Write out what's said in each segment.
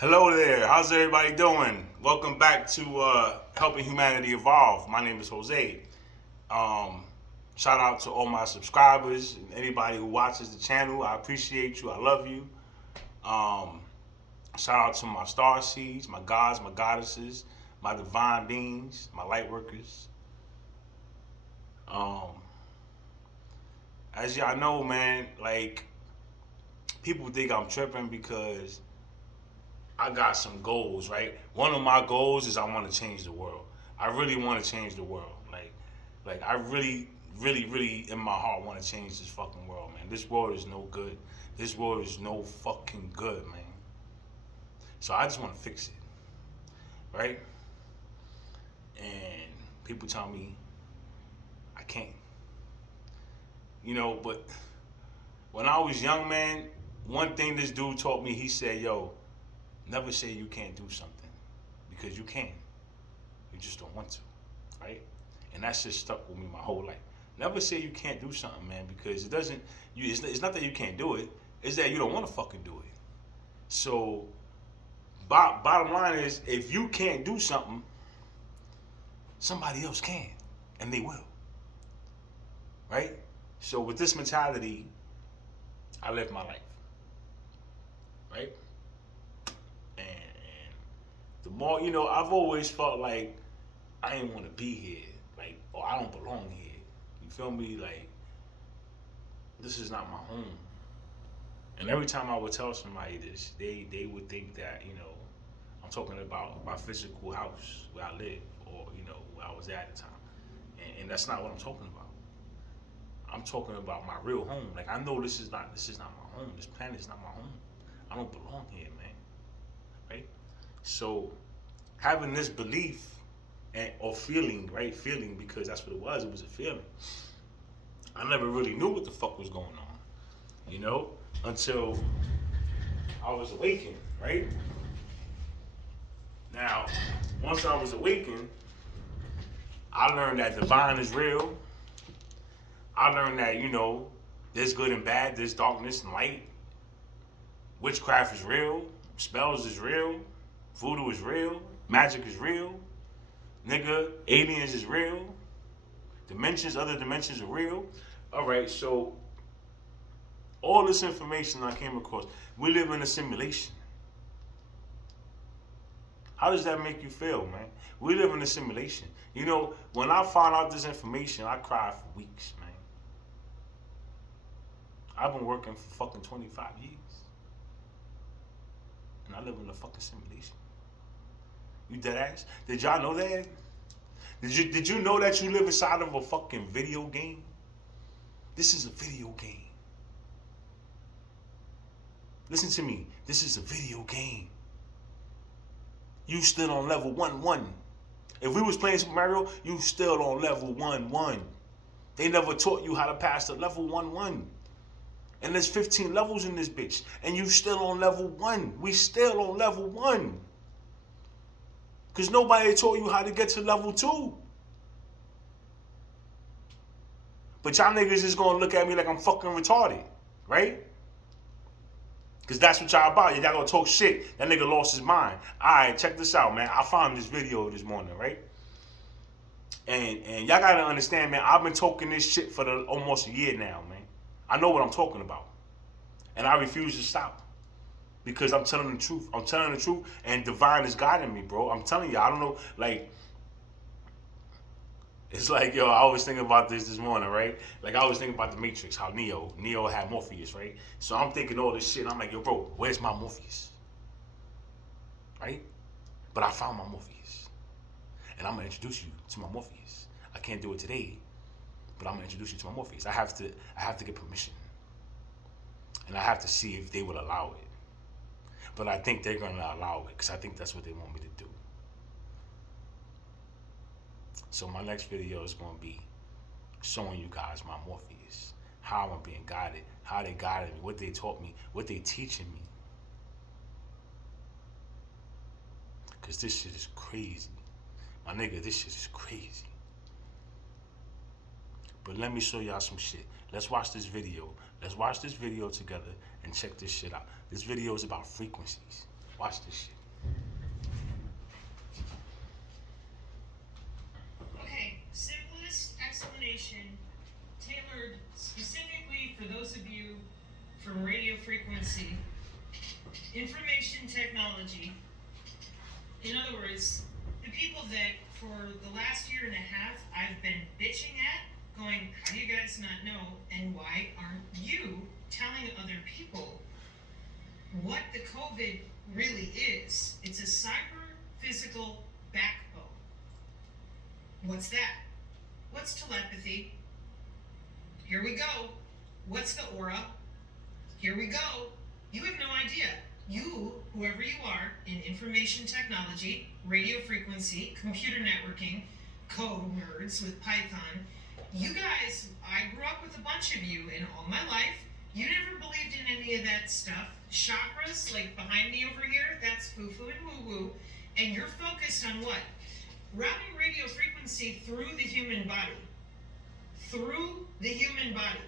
Hello there. How's everybody doing? Welcome back to Helping Humanity Evolve. My name is Jose. Um, Shout out to all my subscribers and anybody who watches the channel. I appreciate you. I love you. Um, Shout out to my star seeds, my gods, my goddesses, my divine beings, my light workers. Um, as y'all know, man, like people think I'm tripping because I got some goals, right? One of my goals is I want to change the world. I really want to change the world. Like I really in my heart want to change this fucking world, man. This world is no good. This world is no fucking good, man. So I just want to fix it, right? And people tell me I can't. But when I was young, man, one thing this dude taught me, he said, yo, never say you can't do something because you can. You just don't want to, right? And that's just stuck with me my whole life. Never say you can't do something, man, because it doesn't. It's not that you can't do it. It's that you don't want to fucking do it. So, bottom line is, if you can't do something, somebody else can, and they will, right? So with this mentality, I live my life, right? And the more, I've always felt like I ain't want to be here, like, or I don't belong here. You feel me? Like, this is not my home. And every time I would tell somebody this, they would think that, I'm talking about my physical house where I live, or, where I was at the time. And that's not what I'm talking about. I'm talking about my real home. Like, I know this is not my home. This planet is not my home. I don't belong here, man. Right? So having this belief or feeling, right? Feeling, because that's what it was. It was a feeling. I never really knew what the fuck was going on, until I was awakened, right? Now, once I was awakened, I learned that divine is real. I learned that, there's good and bad, there's darkness and light. Witchcraft is real. Spells is real. Voodoo is real. Magic is real. Nigga, aliens is real. Other dimensions are real. All right, so all this information I came across, we live in a simulation. How does that make you feel, man? We live in a simulation. When I found out this information, I cried for weeks, man. I've been working for fucking 25 years. And I live in a fucking simulation. You dead ass? Did y'all know that? Did you know that you live inside of a fucking video game? This is a video game. Listen to me. This is a video game. You still on level 1-1. If we was playing Super Mario, you still on level 1-1. They never taught you how to pass the level 1-1. And there's 15 levels in this bitch. And you still on level 1. We still on level 1. Because nobody taught you how to get to level 2. But y'all niggas is going to look at me like I'm fucking retarded. Right? Because that's what y'all about. Y'all going to talk shit. That nigga lost his mind. Alright, check this out, man. I found this video this morning, right? And y'all got to understand, man, I've been talking this shit for almost a year now, man. I know what I'm talking about. And I refuse to stop. Because I'm telling the truth. I'm telling the truth, and divine is guiding me, bro. I'm telling you, I don't know, like, it's like, yo, I was thinking about this morning, right? Like, I was thinking about the Matrix, how Neo had Morpheus, right? So I'm thinking all this shit, and I'm like, yo, bro, where's my Morpheus? Right? But I found my Morpheus. And I'm going to introduce you to my Morpheus. I can't do it today, but I'm going to introduce you to my Morpheus. I have to get permission. And I have to see if they would allow it. But I think they're going to allow it because I think that's what they want me to do. So my next video is going to be showing you guys my Morpheus, how I'm being guided, how they guided me, what they taught me, what they teaching me. Because this shit is crazy. My nigga, this shit is crazy. But let me show y'all some shit. Let's watch this video. Let's watch this video together and check this shit out. This video is about frequencies. Watch this shit. Okay, simplest explanation, tailored specifically for those of you from radio frequency, information technology. In other words, the people that for the last year and a half I've been bitching at, going, how do you guys not know, and why aren't you telling other people what the COVID really is? It's a cyber-physical backbone. What's that? What's telepathy? Here we go. What's the aura? Here we go. You have no idea. You, whoever you are, in information technology, radio frequency, computer networking, code nerds with Python, you guys, I grew up with a bunch of you, and all my life, you never believed in any of that stuff. Chakras, like behind me over here, that's foo-foo and woo-woo. And you're focused on what? Routing radio frequency through the human body. Through the human body.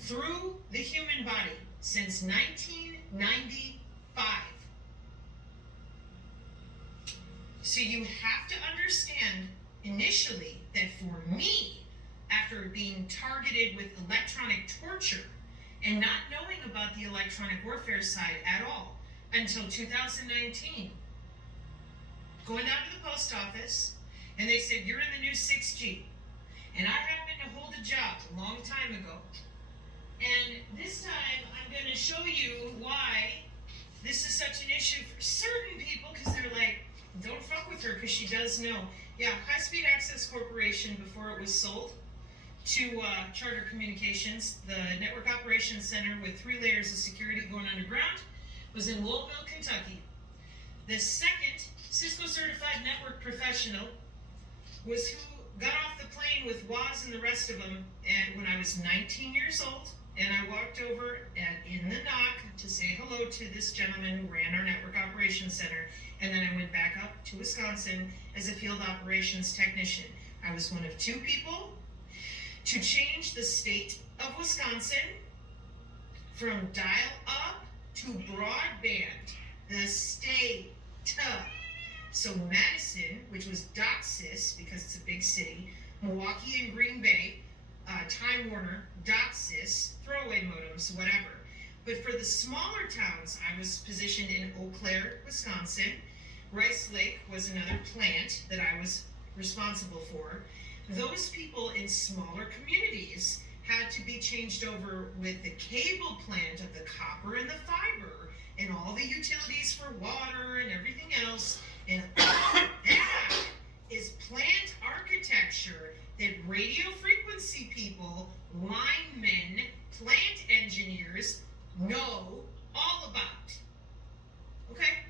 Through the human body since 1995. So you have to understand initially that for me, after being targeted with electronic torture and not knowing about the electronic warfare side at all until 2019, going down to the post office, and they said, you're in the new 6G. And I happened to hold a job a long time ago. And this time, I'm going to show you why this is such an issue for certain people, because they're like, don't fuck with her, because she does know. Yeah, High Speed Access Corporation, before it was sold to Charter Communications, the Network Operations Center with 3 layers of security going underground, was in Louisville, Kentucky. The second Cisco certified network professional was who got off the plane with Woz and the rest of them, and when I was 19 years old, and I walked over in the knock to say hello to this gentleman who ran our network operations center, and then I went back up to Wisconsin as a field operations technician. I was one of 2 people to change the state of Wisconsin from dial-up to broadband, the state. So Madison, which was DOCSIS, because it's a big city, Milwaukee and Green Bay, Time Warner, DOCSIS, throwaway modems, whatever. But for the smaller towns, I was positioned in Eau Claire, Wisconsin. Rice Lake was another plant that I was responsible for. Those people in smaller communities had to be changed over with the cable plant of the copper and the fiber and all the utilities for water and everything else. And all that is plant architecture that radio frequency people, linemen, plant engineers know all about. Okay?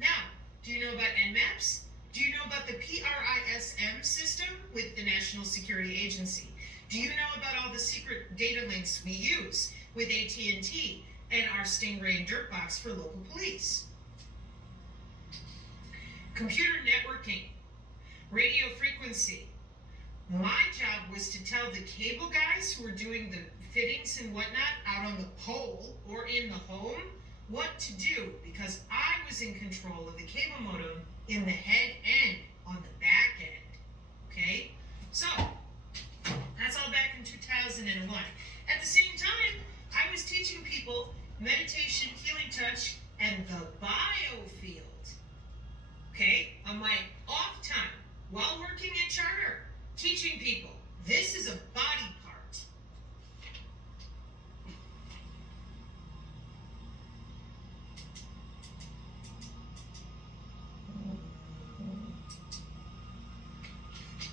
Now, do you know about NMAPs? Do you know about the PRISM system with the National Security Agency? Do you know about all the secret data links we use with AT&T and our Stingray and Dirtbox for local police? Computer networking, radio frequency. My job was to tell the cable guys who were doing the fittings and whatnot out on the pole or in the home what to do, because I was in control of the cable modem in the head end on the back end. Okay? So, that's all back in 2001. At the same time, I was teaching people meditation, healing touch, and the biofield. Okay? On my off time, while working at Charter, teaching people, this is a body part.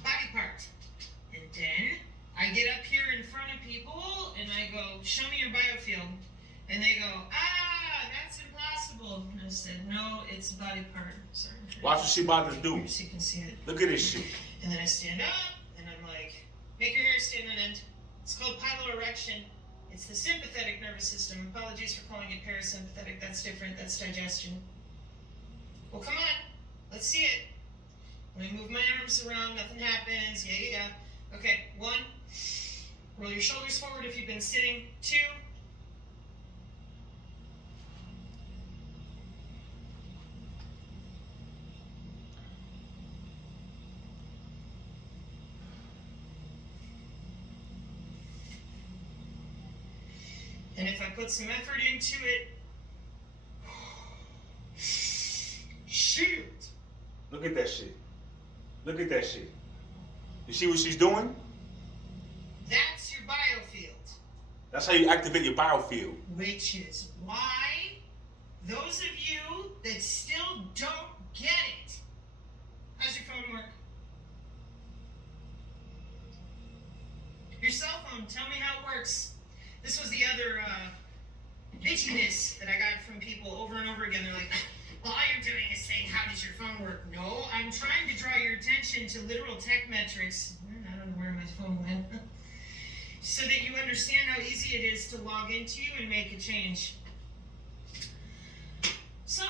Body part. And then I get up here in front of people and I go, show me your biofield. And they go, that's impossible. And I said, no, it's a body part. Sorry. Watch what she about to do. So you can see it. Look at this shit. And then I stand up, and I'm like, make your hair stand on end. It's called piloerection. It's the sympathetic nervous system. Apologies for calling it parasympathetic. That's different. That's digestion. Well, come on. Let's see it. Let me move my arms around. Nothing happens. Yeah. Okay, 1. Roll your shoulders forward if you've been sitting. 2. And if I put some effort into it, shield. Look at that shit. Look at that shit. You see what she's doing? That's your biofield. That's how you activate your biofield. Which is why those of you that still don't get it. How's your phone work? Your cell phone, tell me how it works. This was the other bitchiness that I got from people over and over again. They're like, well, all you're doing is saying, how does your phone work? No, I'm trying to draw your attention to literal tech metrics. I don't know where my phone went. So that you understand how easy it is to log into you and make a change. So,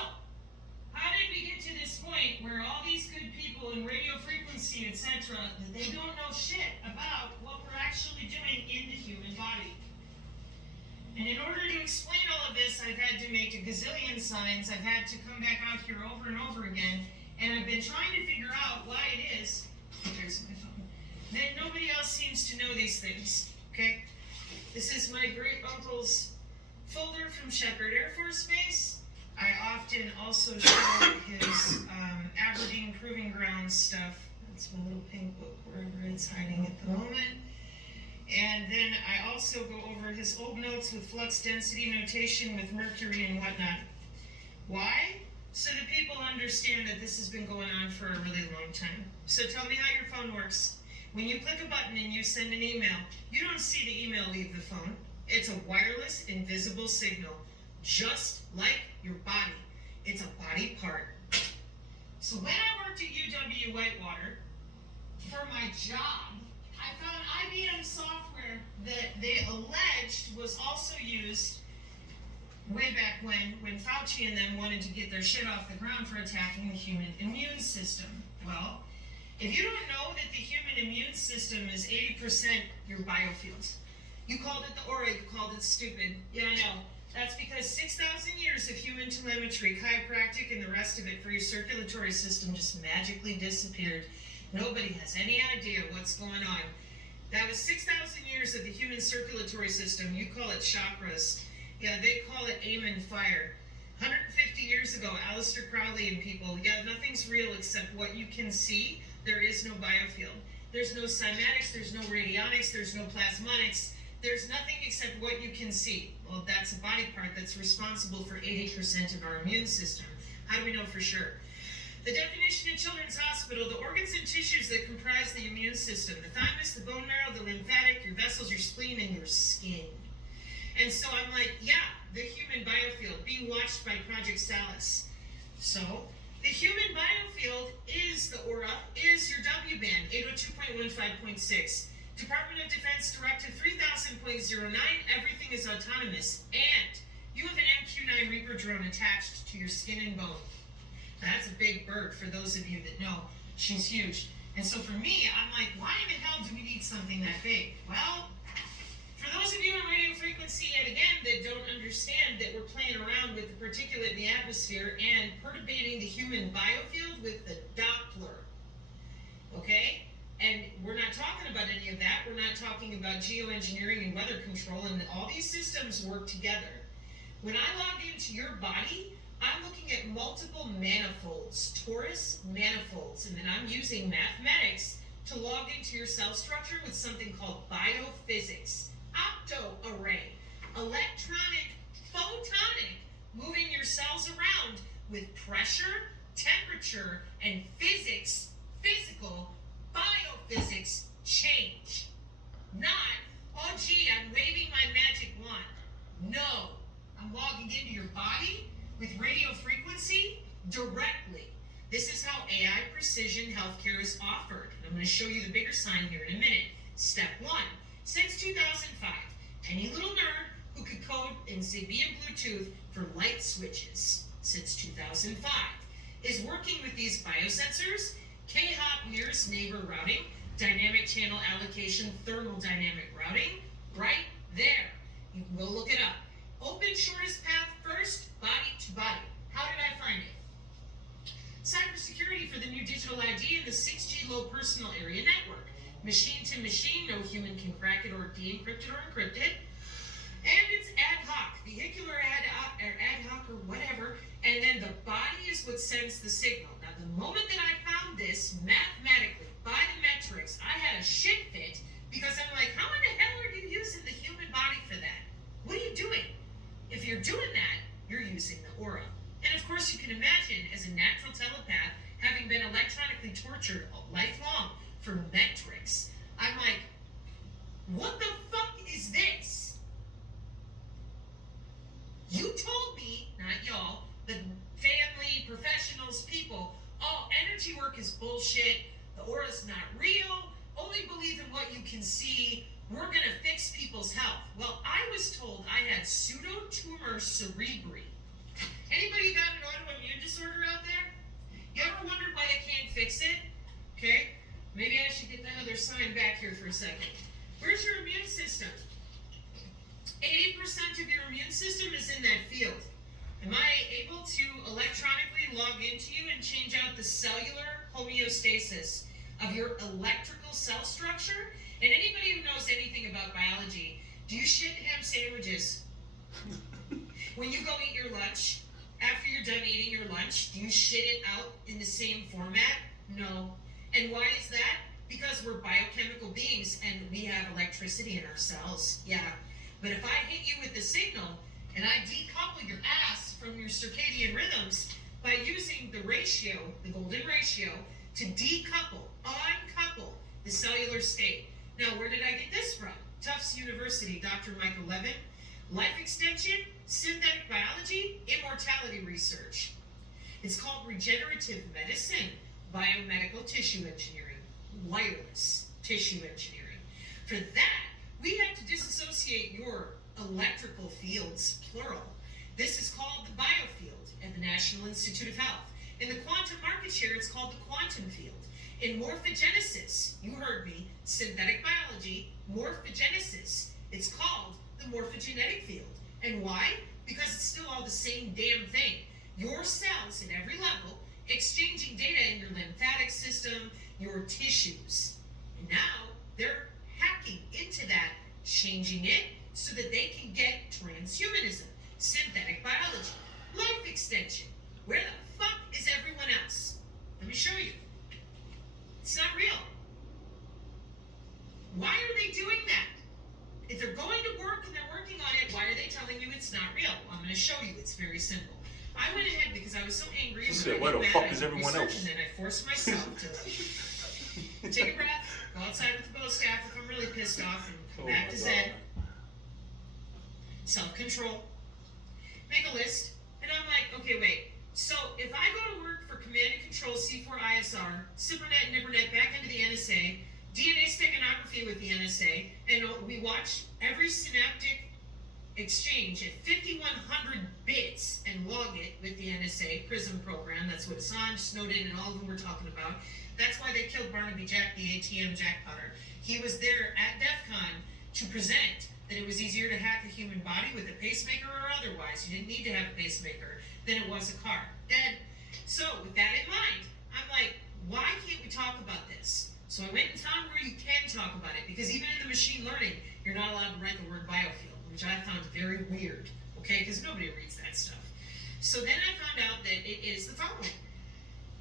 how did we get to this point where all these good people in radio frequency, etc., that they don't know shit about what we're actually doing in the human body? And in order to explain all of this, I've had to make a gazillion signs. I've had to come back out here over and over again, and I've been trying to figure out why it is, there's my phone, that nobody else seems to know these things, okay? This is my great uncle's folder from Shepherd Air Force Base. I often also show his Aberdeen Proving Grounds stuff. That's my little pink book, wherever it's hiding at the moment. And then I also go over his old notes with flux density notation with mercury and whatnot. Why? So that people understand that this has been going on for a really long time. So tell me how your phone works. When you click a button and you send an email, you don't see the email leave the phone. It's a wireless, invisible signal, just like your body. It's a body part. So when I worked at UW Whitewater, for my job, I found IBM software that they alleged was also used way back when Fauci and them wanted to get their shit off the ground for attacking the human immune system. Well, if you don't know that the human immune system is 80% your biofield, you called it the aura, you called it stupid. Yeah, I know. That's because 6,000 years of human telemetry, chiropractic, and the rest of it for your circulatory system just magically disappeared. Nobody has any idea what's going on. That was 6,000 years of the human circulatory system. You call it chakras. Yeah, they call it aim and fire. 150 years ago, Aleister Crowley and people, yeah, nothing's real except what you can see. There is no biofield. There's no cymatics, there's no radionics, there's no plasmonics. There's nothing except what you can see. Well, that's a body part that's responsible for 80% of our immune system. How do we know for sure? The definition in Children's Hospital, the organs and tissues that comprise the immune system, the thymus, the bone marrow, the lymphatic, your vessels, your spleen, and your skin. And so I'm like, yeah, the human biofield being watched by Project Salus. So the human biofield is the aura, is your W band, 802.15.6. Department of Defense Directive 3000.09, everything is autonomous. And you have an MQ-9 Reaper drone attached to your skin and bone. That's a big bird for those of you that know. She's huge. And so for me, I'm like, why in the hell do we need something that big? Well, for those of you in radio frequency, and again, that don't understand that we're playing around with the particulate in the atmosphere and perturbating the human biofield with the Doppler. Okay? And we're not talking about any of that. We're not talking about geoengineering and weather control, and all these systems work together. When I log into your body, I'm looking at multiple manifolds, torus manifolds, and then I'm using mathematics to log into your cell structure with something called biophysics, opto-array, electronic, photonic, moving your cells around with pressure, temperature, and physics, physical, biophysics change. Not, oh gee, I'm waving my magic wand. No, I'm logging into your body with radio frequency directly. This is how AI precision healthcare is offered. I'm going to show you the bigger sign here in a minute. Step 1. Since 2005, any little nerd who could code in Zigbee and Bluetooth for light switches since 2005 is working with these biosensors, K-hop nearest neighbor routing, dynamic channel allocation, thermodynamic routing, right there. You can go look it up. Open shortest path first, body to body. How did I find it? Cybersecurity for the new digital ID and the 6G low personal area network. Machine to machine, no human can crack it or de-encrypt it or encrypt it. And it's ad the signal. Now, the moment that I found this mathematically by the metrics, I had a shit fit because I'm like, how in the hell are you using the human body for that? What are you doing? If you're doing that, you're using the aura. And of course, you can imagine, as a natural telepath, having been electronically tortured lifelong for metrics, I'm like, what the fuck is this? You told me, not y'all, the family, professionals, people, oh, energy work is bullshit, the aura's not real, only believe in what you can see, we're gonna fix people's health. Well, I was told I had pseudotumor cerebri. Anybody got an autoimmune disorder out there? You ever wondered why they can't fix it? Okay, maybe I should get that other sign back here for a second. Where's your immune system? 80% of your immune system is in that field. Am I able to electronically log into you and change out the cellular homeostasis of your electrical cell structure? And anybody who knows anything about biology, do you shit ham sandwiches? When you go eat your lunch, after you're done eating your lunch, do you shit it out in the same format? No. And why is that? Because we're biochemical beings and we have electricity in our cells. Yeah. But if I hit you with the signal and I decouple your ass from your circadian rhythms by using the ratio, the golden ratio, to decouple, uncouple the cellular state. Now, where did I get this from? Tufts University, Dr. Michael Levin. Life extension, synthetic biology, immortality research. It's called regenerative medicine, biomedical tissue engineering, wireless tissue engineering. For that, we have to disassociate your electrical fields, plural. This is called the biofield at the National Institute of Health. In the quantum market share, it's called the quantum field. In morphogenesis, you heard me, synthetic biology, morphogenesis, it's called the morphogenetic field. And why? Because it's still all the same damn thing. Your cells at every level exchanging data in your lymphatic system, your tissues. And now they're hacking into that, changing it so that they can get transhumanism, synthetic biology, life extension. Where the fuck is everyone else? Let me show you. It's not real. Why are they doing that? If they're going to work and they're working on it, why are they telling you it's not real? Well, I'm going to show you. It's very simple. I went ahead because I was so angry. She said, where the fuck is everyone else? And then I forced myself to take a breath, go outside with the bow staff if I'm really pissed off, and come back to Zen. Self-control. Make a list. And I'm like, okay, wait. So if I go to work for Command and Control C4ISR, CyberNet, NIBRNet, back into the NSA, DNA steganography with the NSA, and we watch every synaptic exchange at 5,100 bits and log it with the NSA PRISM program. That's what Assange, Snowden, and all of them were talking about. That's why they killed Barnaby Jack, the ATM jackpotter. He was there at DEF CON to present that it was easier to hack a human body with a pacemaker or otherwise. You didn't need to have a pacemaker than it was a car. Dead. So with that in mind, I'm like, why can't we talk about this? So I went and found where you can talk about it, because even in the machine learning, you're not allowed to write the word biofield, which I found very weird, okay, because nobody reads that stuff. So then I found out that it is the following.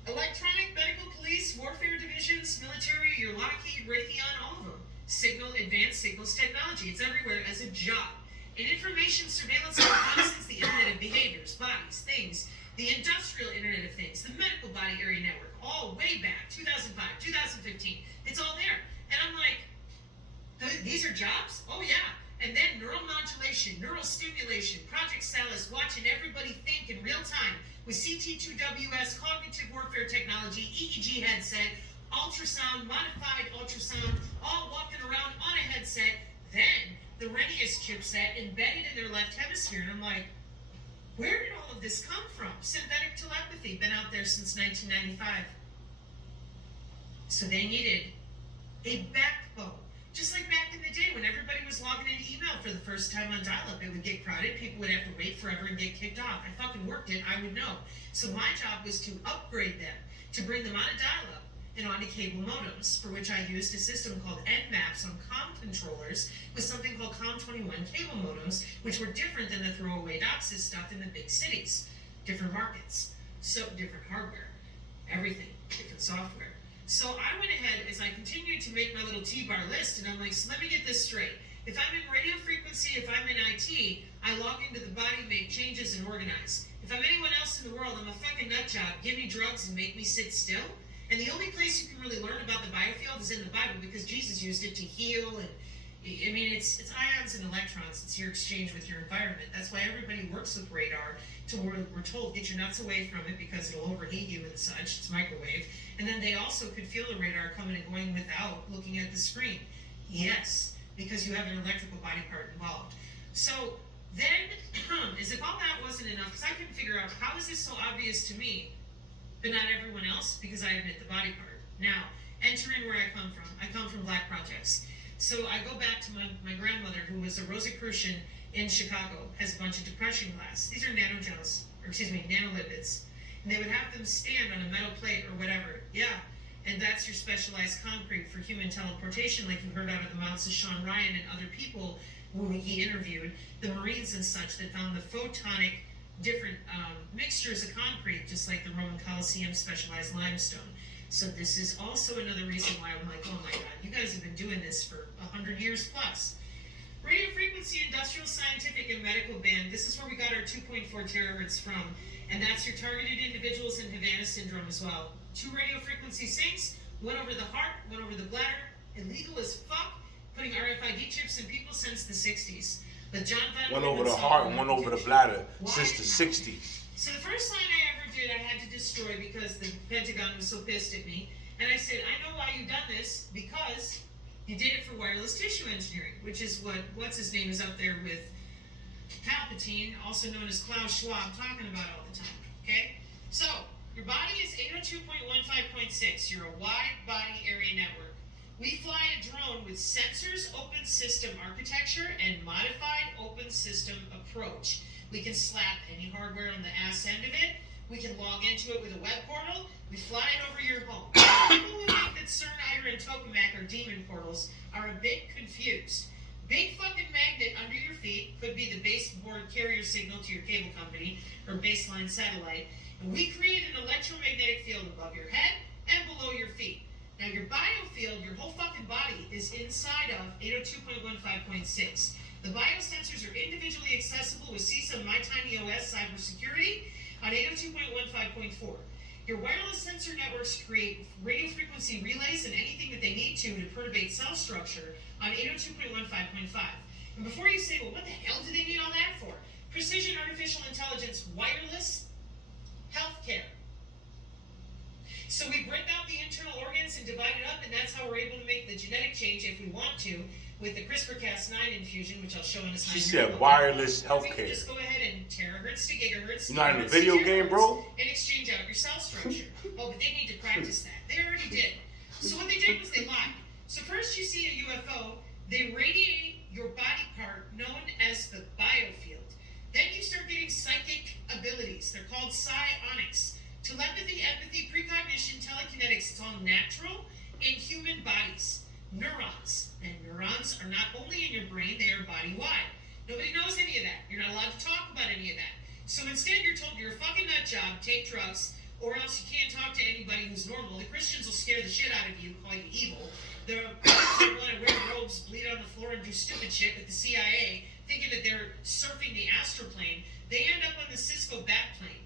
Electronic medical police, warfare divisions, military, your Lockheed, Raytheon, all of them. Signal, advanced signals technology. It's everywhere as a job. In information surveillance and reconnaissance, the Internet of behaviors, bodies, things, the industrial Internet of Things, the medical body area network, all way back, 2005, 2015. It's all there. And I'm like, these are jobs? Oh yeah. And then neural modulation, neural stimulation, Project Salus, watching everybody think in real time with CT2WS, cognitive warfare technology, EEG headset, ultrasound, modified ultrasound, all walking around on a headset. Then the Renius chipset embedded in their left hemisphere. And I'm like, where did all of this come from? Synthetic telepathy, been out there since 1995. So they needed a backbone. Just like back in the day when everybody was logging into email for the first time on dial-up, it would get crowded, people would have to wait forever and get kicked off. I fucking worked it, I would know. So my job was to upgrade them, to bring them out of dial-up and onto cable modems, for which I used a system called NMAPs on comm controllers with something called COM21 cable modems, which were different than the throwaway DOCSIS stuff in the big cities. Different markets, so different hardware. everything, different software. So I went ahead as I continued to make my little T-bar list, and I'm like, so let me get this straight. If I'm in radio frequency, if I'm in IT, I log into the body, make changes, and organize. If I'm anyone else in the world, I'm a fucking nut job. Give me drugs and make me sit still. And the only place you can really learn about the biofield is in the Bible, because Jesus used it to heal. And I mean, it's ions and electrons. It's your exchange with your environment. That's why everybody works with radar. To where we're told, get your nuts away from it because it'll overheat you and such. It's microwave. And then they also could feel the radar coming and going without looking at the screen. Yes, because you have an electrical body part involved. So then, as if all that wasn't enough, because I couldn't figure out how is this so obvious to me, but not everyone else, because I admit the body part. Now, enter in where I come from. I come from Black Projects. So I go back to my grandmother, who was a Rosicrucian in Chicago, has a bunch of depression glass. These are nanolipids. And they would have them stand on a metal plate or whatever. Yeah. And that's your specialized concrete for human teleportation, like you heard out of the mouths of Sean Ryan and other people who he interviewed, the Marines and such, that found the photonic different mixtures of concrete, just like the Roman Colosseum specialized limestone. So this is also another reason why I'm like, oh my God, you guys have been doing this for 100 years plus. Radio Frequency Industrial Scientific and Medical Band, this is where we got our 2.4 terahertz from, and that's your targeted individuals and Havana syndrome as well. 2 radio frequency syncs, one over the heart, one over the bladder, illegal as fuck, putting RFID chips in people since the 60s. But John Von one over the heart and one over the bladder since the 60s. So the first line I ever did, I had to destroy because the Pentagon was so pissed at me. And I said, I know why you've done this, because you did it for wireless tissue engineering, which is what, what's his name is out there with Palpatine, also known as Klaus Schwab, talking about all the time, okay? So, your body is 802.15.6. You're a wide body area network. We fly a drone with sensors, open system architecture, and modified open system approach. We can slap any hardware on the ass end of it. We can log into it with a web portal. We fly it over your home. People who think that CERN, ITER, and Tokamak are demon portals are a bit confused. Big fucking magnet under your feet could be the baseboard carrier signal to your cable company or baseline satellite. And we create an electromagnetic field above your head and below your feet. Now your biofield, your whole fucking body, is inside of 802.15.6. The biosensors are individually accessible with CISA MyTinyOS cybersecurity on 802.15.4. Your wireless sensor networks create radio frequency relays and anything that they need to perturbate cell structure on 802.15.5. And before you say, well, what the hell do they need all that for? Precision artificial intelligence, wireless healthcare. So we break out the internal organs and divide it up, and that's how we're able to make the genetic change if we want to with the CRISPR-Cas9 infusion, which I'll show in a second. She said wireless We healthcare. can just go ahead and terahertz to gigahertz. You not in a gigahertz video to game, terahertz, bro? And exchange out your cell structure. Oh, but they need to practice that. They already did. So what they did was they lied. So first you see a UFO, they radiate your body part known as the biofield. Then you start getting psychic abilities. They're called psionics. Telepathy, empathy, precognition, telekinetics. It's all natural in human bodies. Neurons. And neurons are not only in your brain, they are body-wide. Nobody knows any of that. You're not allowed to talk about any of that. So instead you're told you're a fucking nut job, take drugs, or else you can't talk to anybody who's normal. The Christians will scare the shit out of you, call you evil. They want to wear robes, bleed on the floor, and do stupid shit with the CIA, thinking that they're surfing the astral plane. They end up on the Cisco backplane.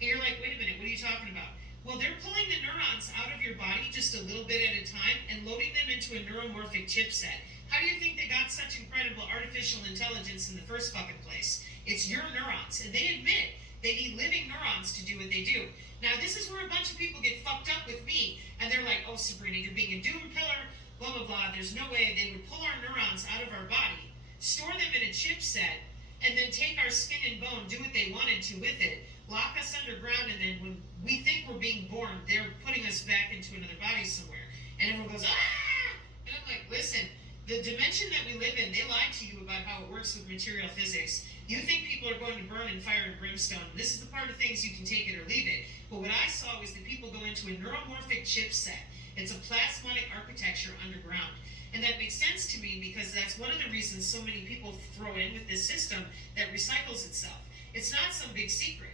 And you're like, wait a minute, what are you talking about? Well, they're pulling the neurons out of your body just a little bit at a time and loading them into a neuromorphic chipset. How do you think they got such incredible artificial intelligence in the first fucking place? It's your neurons. And they admit they need living neurons to do what they do. Now, this is where a bunch of people get fucked up with me. And they're like, oh, Sabrina, you're being a doom pillar, blah, blah, blah. There's no way they would pull our neurons out of our body, store them in a chipset, and then take our skin and bone, do what they wanted to with it, lock us underground, and then when we think we're being born, they're putting us back into another body somewhere. And everyone goes, ah! And I'm like, listen, the dimension that we live in, they lied to you about how it works with material physics. You think people are going to burn in fire and brimstone. This is the part of things you can take it or leave it. But what I saw was that people go into a neuromorphic chipset. It's a plasmonic architecture underground. And that makes sense to me because that's one of the reasons so many people throw in with this system that recycles itself. It's not some big secret.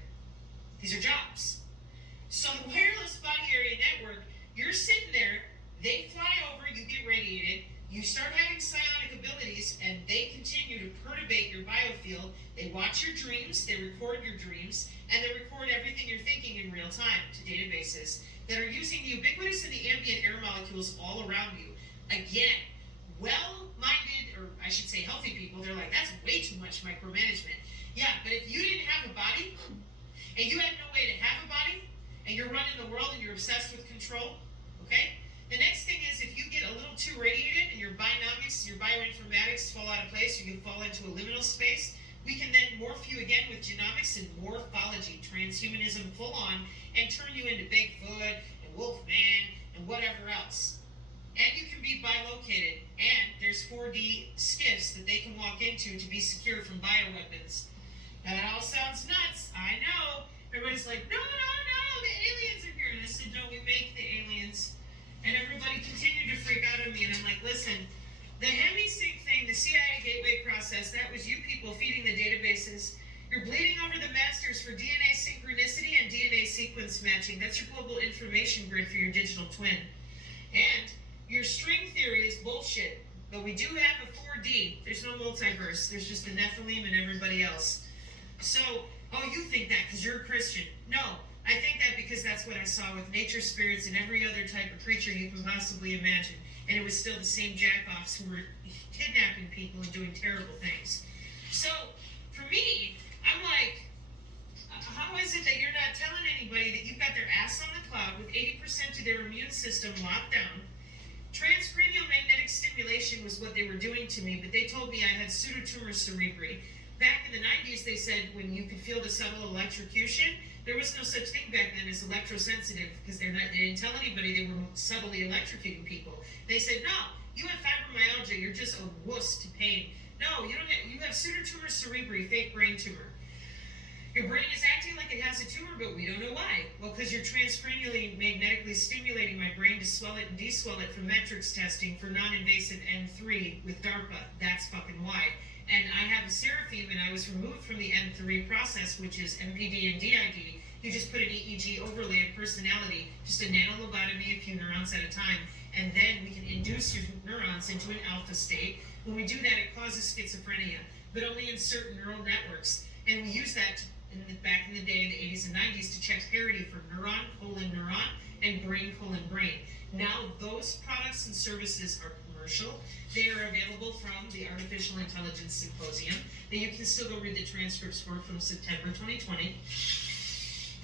These are jobs. So the wireless body area network, you're sitting there, they fly over, you get radiated, you start having psionic abilities, and they continue to perturbate your biofield. They watch your dreams, they record your dreams, and they record everything you're thinking in real time to databases that are using the ubiquitous and the ambient air molecules all around you. Again, well-minded, or I should say healthy people, they're like, that's way too much micromanagement. Yeah, but if you didn't have a body, and you had no way to have a body, and you're running the world and you're obsessed with control, okay? The next thing is if you get a little too radiated and your bionomics, your bioinformatics fall out of place, or you fall into a liminal space, we can then morph you again with genomics and morphology, transhumanism full on, and turn you into Bigfoot and Wolfman and whatever else. And you can be bilocated, and there's 4D skiffs that they can walk into to be secure from bioweapons. Now that all sounds nuts, I know. Everybody's like, no, the aliens are here. And I said, no, we make the aliens. And everybody continued to freak out on me. And I'm like, listen, the HemiSync thing, the CIA gateway process, that was you people feeding the databases. You're bleeding over the masters for DNA synchronicity and DNA sequence matching. That's your global information grid for your digital twin. And your string theory is bullshit. But we do have a 4D. There's no multiverse. There's just the Nephilim and everybody else. So, oh, you think that because you're a Christian. No, I think that because that's what I saw with nature spirits and every other type of creature you can possibly imagine. And it was still the same jack-offs who were kidnapping people and doing terrible things. So, for me, I'm like, how is it that you're not telling anybody that you've got their ass on the cloud with 80% of their immune system locked down? Transcranial magnetic stimulation was what they were doing to me, but they told me I had pseudotumor cerebri. Back in the 90s, they said when you could feel the subtle electrocution, there was no such thing back then as electrosensitive, because they didn't tell anybody they were subtly electrocuting people. They said, no, you have fibromyalgia, you're just a wuss to pain. No, you have pseudotumor cerebri, fake brain tumor. Your brain is acting like it has a tumor, but we don't know why. Well, because you're transcranially magnetically stimulating my brain to swell it and deswell it for metrics testing for non-invasive N3 with DARPA. That's fucking why. And I have a Seraphim, and I was removed from the N3 process, which is MPD and DID. You just put an EEG overlay of personality, just a nanolobotomy, a few neurons at a time, and then we can induce your neurons into an alpha state. When we do that, it causes schizophrenia, but only in certain neural networks. And we use that back in the day, in the 80s and 90s, to check parity for neuron, and brain, brain. Now, those products and services are commercial. They are available from the Artificial Intelligence Symposium that you can still go read the transcripts for from September 2020.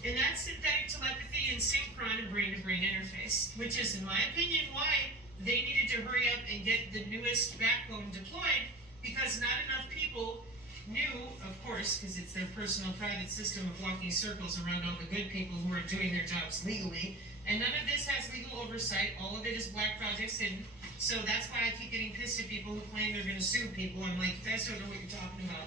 And that's synthetic telepathy and synchron and brain-to-brain interface, which is, in my opinion, why they needed to hurry up and get the newest backbone deployed, because not enough people knew, of course, because it's their personal private system of walking circles around all the good people who are doing their jobs legally. And none of this has legal oversight. All of it is black projects hidden. So that's why I keep getting pissed at people who claim they're going to sue people. I'm like, you guys don't know what you're talking about.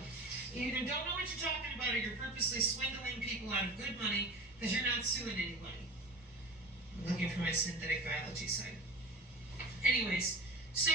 You either don't know what you're talking about, or you're purposely swindling people out of good money because you're not suing anybody. I'm looking for my synthetic biology side. Anyways, so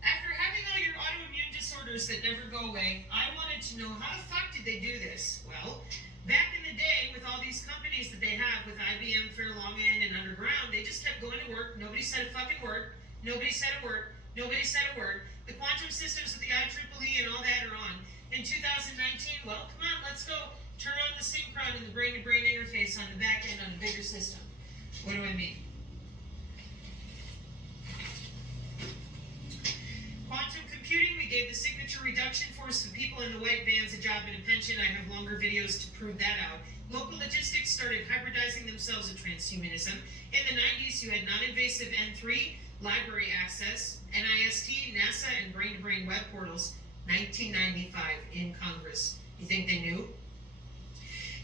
after having all your autoimmune disorders that never go away, I wanted to know, how the fuck did they do this? Well, back in the day, with all these companies that they have, with IBM, Fairlongin, and Underground, they just kept going to work. Nobody said a fucking word. Nobody said a word. Nobody said a word. The quantum systems with the IEEE and all that are on. In 2019, well, come on, let's go. Turn on the synchron and the brain-to-brain interface on the back end on a bigger system. What do I mean? Quantum computing, we gave the signature reduction force to people in the white vans a job and a pension. I have longer videos to prove that out. Local logistics started hybridizing themselves with transhumanism. In the 90s, you had non-invasive N3, library access, NIST, NASA, and brain-to-brain web portals. 1995 in Congress. You think they knew?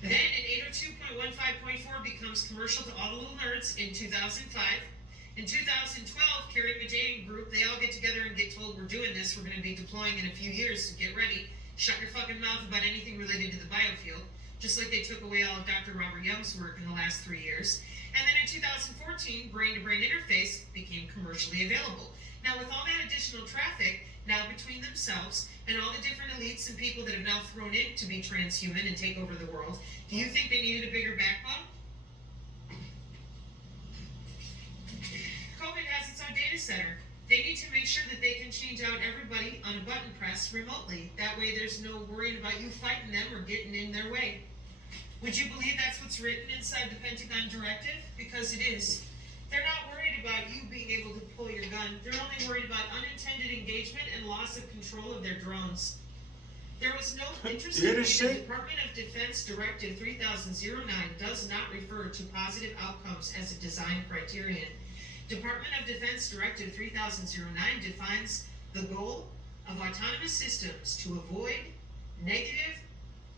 Then in 802.15.4 becomes commercial to all the little nerds in 2005. In 2012, Carrie Majane group, they all get together and get told, we're doing this, we're going to be deploying in a few years, so get ready. Shut your fucking mouth about anything related to the biofield, just like they took away all of Dr. Robert Young's work in the last 3 years. And then in 2014, brain-to-brain interface became commercially available. Now with all that additional traffic, now between themselves and all the different elites and people that have now thrown in to be transhuman and take over the world, do you think they needed a bigger backbone? data center, they need to make sure that they can change out everybody on a button press remotely. That way there's no worrying about you fighting them or getting in their way. Would you believe that's what's written inside the Pentagon directive? Because it is. They're not worried about you being able to pull your gun. They're only worried about unintended engagement and loss of control of their drones. There was no interestingly, the Department of Defense Directive 3009 does not refer to positive outcomes as a design criterion. Department of Defense Directive 3009 defines the goal of autonomous systems to avoid negative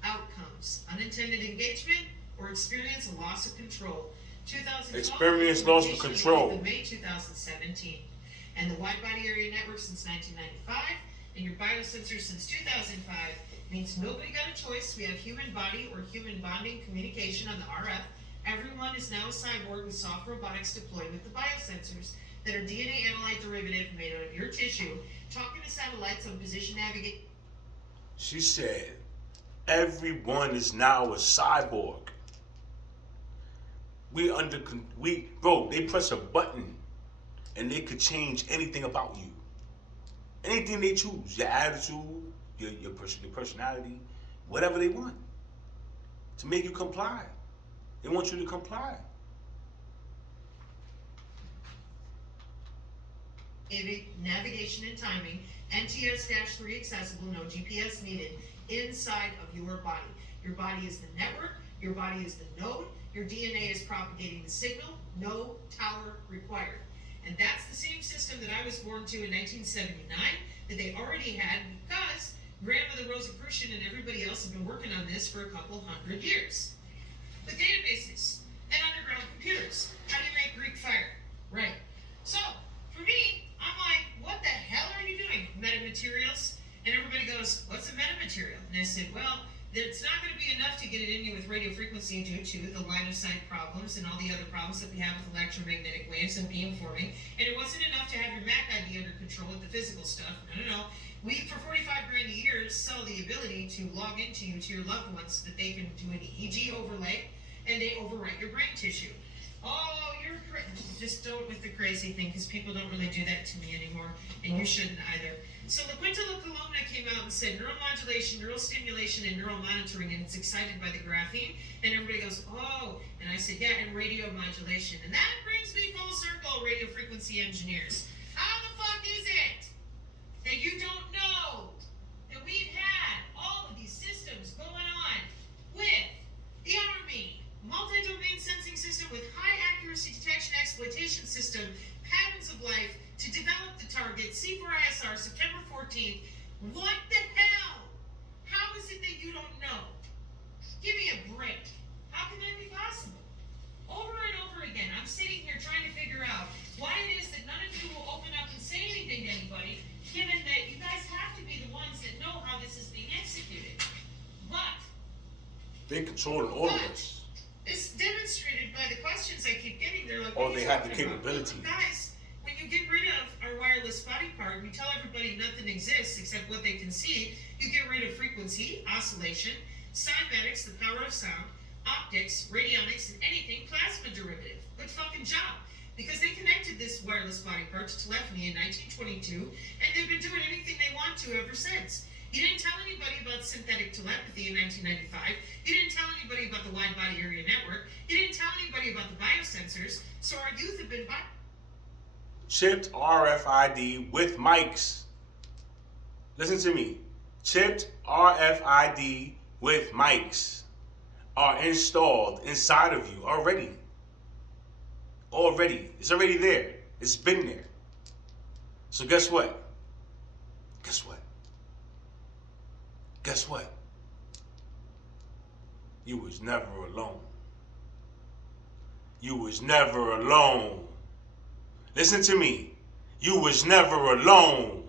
outcomes, unintended engagement, or experience a loss of control. 2012, experience loss of control. May 2017, and the wide body area network since 1995, and your biosensor since 2005 means nobody got a choice. We have human body or human bonding communication on the RF. Everyone is now a cyborg with soft robotics deployed with the biosensors that are DNA analyte derivative made out of your tissue, talking to satellites on position navigation. She said, everyone is now a cyborg. Bro, they press a button and they could change anything about you. Anything they choose, your attitude, your personality, whatever they want to make you comply. They want you to comply. Navigation and timing, NTS-3 accessible, no GPS needed, inside of your body. Your body is the network, your body is the node, your DNA is propagating the signal, no tower required. And that's the same system that I was born to in 1979 that they already had because Grandmother Rosicrucian and everybody else have been working on this for a couple hundred years. With databases and underground computers. How do you make Greek fire? Right. So, for me, I'm like, what the hell are you doing? Metamaterials? And everybody goes, what's a metamaterial? And I said, well, it's not going to be enough to get it in you with radio frequency due to the line of sight problems and all the other problems that we have with electromagnetic waves and beamforming. And it wasn't enough to have your MAC ID under control with the physical stuff. No. We, for $45 grand a year, sell the ability to log into you to your loved ones so that they can do an EEG overlay and they overwrite your brain tissue. Oh, you're just don't with the crazy thing because people don't really do that to me anymore, and you shouldn't either. So La Quinta La Columna came out and said neuromodulation, neural stimulation, and neural monitoring, and it's excited by the graphene. And everybody goes, oh, and I said, yeah, and radio modulation. And that brings me full circle, radio frequency engineers. How the fuck is it that you don't know that we've had all of these systems going on with the Army, multi-domain sensing system with high accuracy detection exploitation system, patterns of life, to develop the target, C4ISR, September 14th. What the hell? How is it that you don't know? Give me a break. How can that be possible? Over and over again, I'm sitting here trying to figure out why it is that none of you will open up and say anything to anybody, given that you guys have to be the ones that know how this is being executed. But they control all of us. It's demonstrated by the questions I keep getting. They're like, or they have the capability. Guys, when you get rid of our wireless body part, we tell everybody nothing exists except what they can see. You get rid of frequency, oscillation, cymatics, the power of sound, optics, radionics, and anything plasma derivative. Good fucking job. Because they connected this wireless body part to telephony in 1922, and they've been doing anything they want to ever since. You didn't tell anybody about synthetic telepathy in 1995. You didn't tell anybody about the wide body area network. You didn't tell anybody about the biosensors. So our youth have been chipped RFID with mics. Listen to me. Chipped RFID with mics are installed inside of you already. It's already there. It's been there. So guess what? Guess what? You was never alone. You was never alone. Listen to me. You was never alone.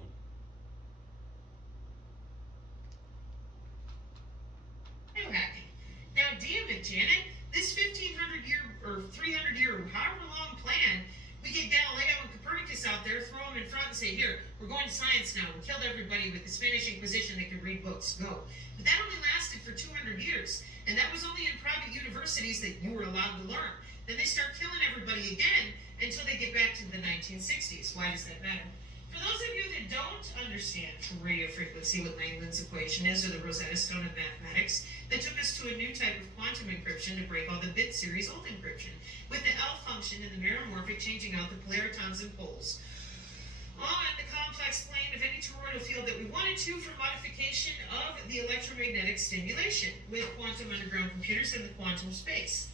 Now, damn it, Janet. This 1,500 year or 300 year, however long plan, we get Galileo and Copernicus out there, throw them in front and say, here, we're going to science now. We killed everybody with the Spanish Inquisition that could read books. Go. But that only lasted for 200 years. And that was only in private universities that you were allowed to learn. Then they start killing everybody again until they get back to the 1960s. Why does that matter? For those of you that don't understand radio frequency, what Langland's equation is, or the Rosetta Stone of mathematics, that took us to a new type of quantum encryption to break all the bit series old encryption, with the L function and the meromorphic changing out the polaritons and poles on the complex plane of any toroidal field that we wanted to for modification of the electromagnetic stimulation with quantum underground computers in the quantum space.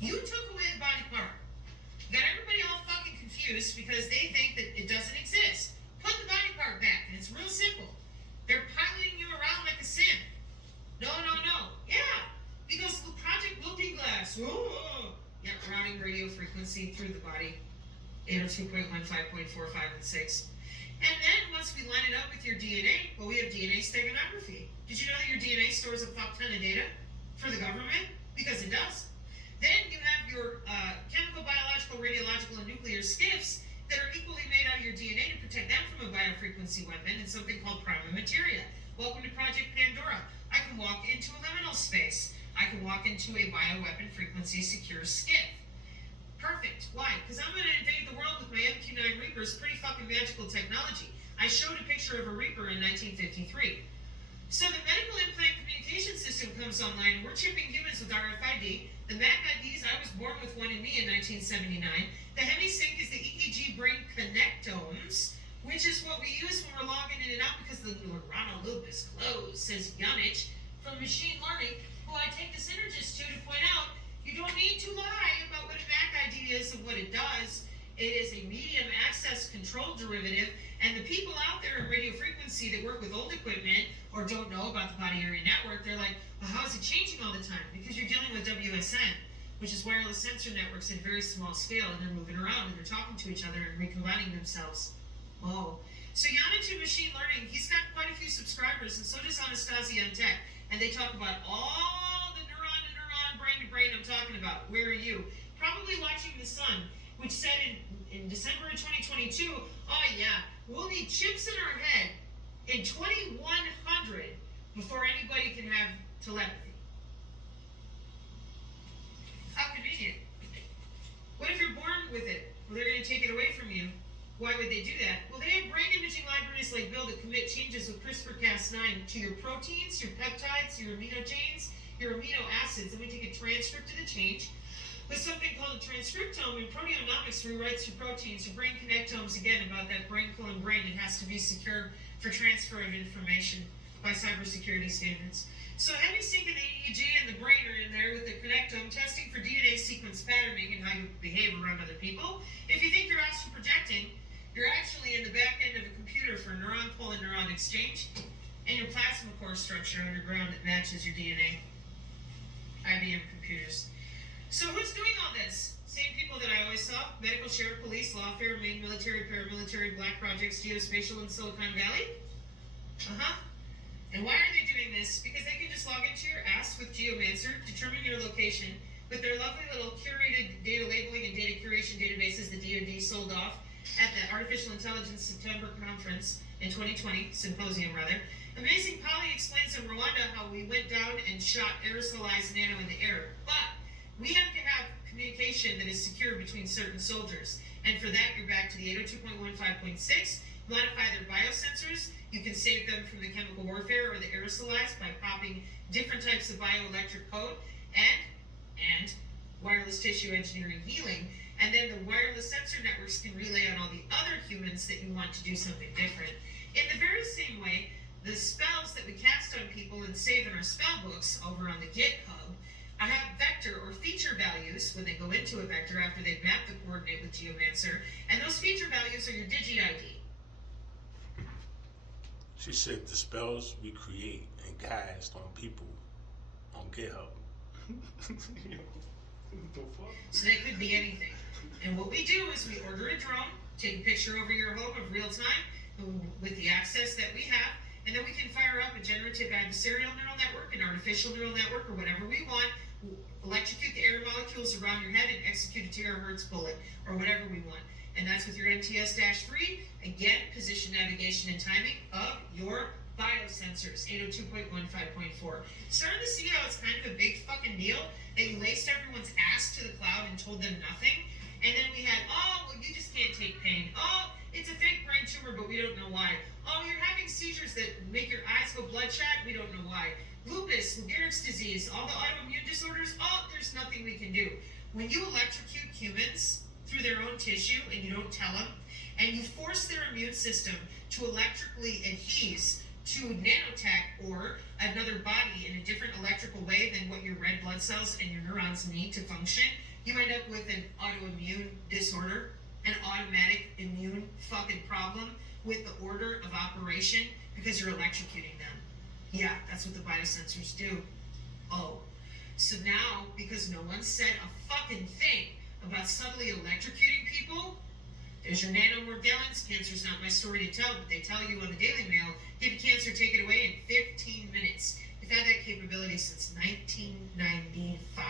You took away the body part. Got everybody all fucking confused because they think that it doesn't exist. Put the body part back, and it's real simple. They're piloting you around like a sim. No. Yeah, because the Project Multiglass. Yeah, routing radio frequency through the body. 802.15.45 and 6. And then once we line it up with your DNA, well, we have DNA steganography. Did you know that your DNA stores a fuck ton of data for the government? Because it does. Then you have your chemical, biological, radiological, and nuclear skiffs that are equally made out of your DNA to protect them from a biofrequency weapon and something called prima materia. Welcome to Project Pandora. I can walk into a liminal space. I can walk into a bioweapon frequency secure skiff. Perfect. Why? Because I'm going to invade the world with my MQ-9 Reapers, pretty fucking magical technology. I showed a picture of a Reaper in 1953. So the medical implant communication system comes online, and we're chipping humans with RFID. The MAC IDs, I was born with one in me in 1979. The HemiSync is the EEG brain connectomes, which is what we use when we're logging in and out because the neuronal loop is closed, says Janich from machine learning, who I take the synergist to point out you don't need to lie about what a MAC ID is and what it does. It is a medium access control derivative, and the people out there in radio frequency that work with old equipment or don't know about the body area network, they're like, well, how is it changing all the time? Because you're dealing with WSN, which is wireless sensor networks at very small scale, and they're moving around and they're talking to each other and recombining themselves. Oh. So Janich in machine learning, he's got quite a few subscribers, and so does Anastasia on Tech, and they talk about all the neuron to neuron, brain to brain I'm talking about. Where are you? Probably watching The Sun, which said in December of 2022, oh yeah, we'll need chips in our head in 2100 before anybody can have telepathy. How convenient. What if you're born with it? Well, they're going to take it away from you. Why would they do that? Well, they have brain imaging libraries like Bill that commit changes with CRISPR-Cas9 to your proteins, your peptides, your amino chains, your amino acids, and we take a transcript of the change with something called a transcriptome, and proteomics rewrites your proteins, your brain connectomes, again, about that brain pulling brain. It has to be secure for transfer of information by cybersecurity standards. So HemiSync and the EEG and the brain are in there with the connectome, testing for DNA sequence patterning and how you behave around other people. If you think you're astral projecting, you're actually in the back end of a computer for neuron pull and neuron exchange, and your plasma core structure underground that matches your DNA. IBM computers. So who's doing all this? Same people that I always saw: medical, sheriff, police, lawfare, Maine military, paramilitary, black projects, geospatial, and Silicon Valley. And why are they doing this? Because they can just log into your ass with Geomancer, determine your location with their lovely little curated data labeling and data curation databases the DoD sold off at the Artificial Intelligence September conference in 2020, symposium rather. Amazing Polly explains in Rwanda how we went down and shot aerosolized nano in the air. But we have to have communication that is secure between certain soldiers. And for that, you're back to the 802.15.6. Modify their biosensors. You can save them from the chemical warfare or the aerosolized by popping different types of bioelectric code and wireless tissue engineering healing. And then the wireless sensor networks can relay on all the other humans that you want to do something different. In the very same way, the spells that we cast on people and save in our spell books over on the GitHub, I have vector or feature values when they go into a vector after they've mapped the coordinate with Geomancer, and those feature values are your Digi-ID. She said the spells we create and cast on people on GitHub. So they could be anything. And what we do is we order a drone, take a picture over your home of real time with the access that we have, and then we can fire up a generative adversarial neural network, an artificial neural network, or whatever we want, electrocute the air molecules around your head and execute a terahertz bullet, or whatever we want. And that's with your MTS-3, again, position, navigation, and timing of your biosensors, 802.15.4. Starting to see how it's kind of a big fucking deal that you laced everyone's ass to the cloud and told them nothing. And then we had, oh, well, you just can't take pain. Oh, it's a fake brain tumor, but we don't know why. Oh, you're having seizures that make your eyes go bloodshot. We don't know why. Lupus, Lou Gehrig's disease, all the autoimmune disorders. Oh, there's nothing we can do. When you electrocute humans through their own tissue and you don't tell them, and you force their immune system to electrically adhere to nanotech or another body in a different electrical way than what your red blood cells and your neurons need to function, you end up with an autoimmune disorder, an automatic immune fucking problem with the order of operation because you're electrocuting them. Yeah, that's what the biosensors do. Oh, so now, because no one said a fucking thing about subtly electrocuting people, there's your nanomorgellons. Cancer's not my story to tell, but they tell you on the Daily Mail, give you cancer, take it away in 15 minutes. They've had that capability since 1995.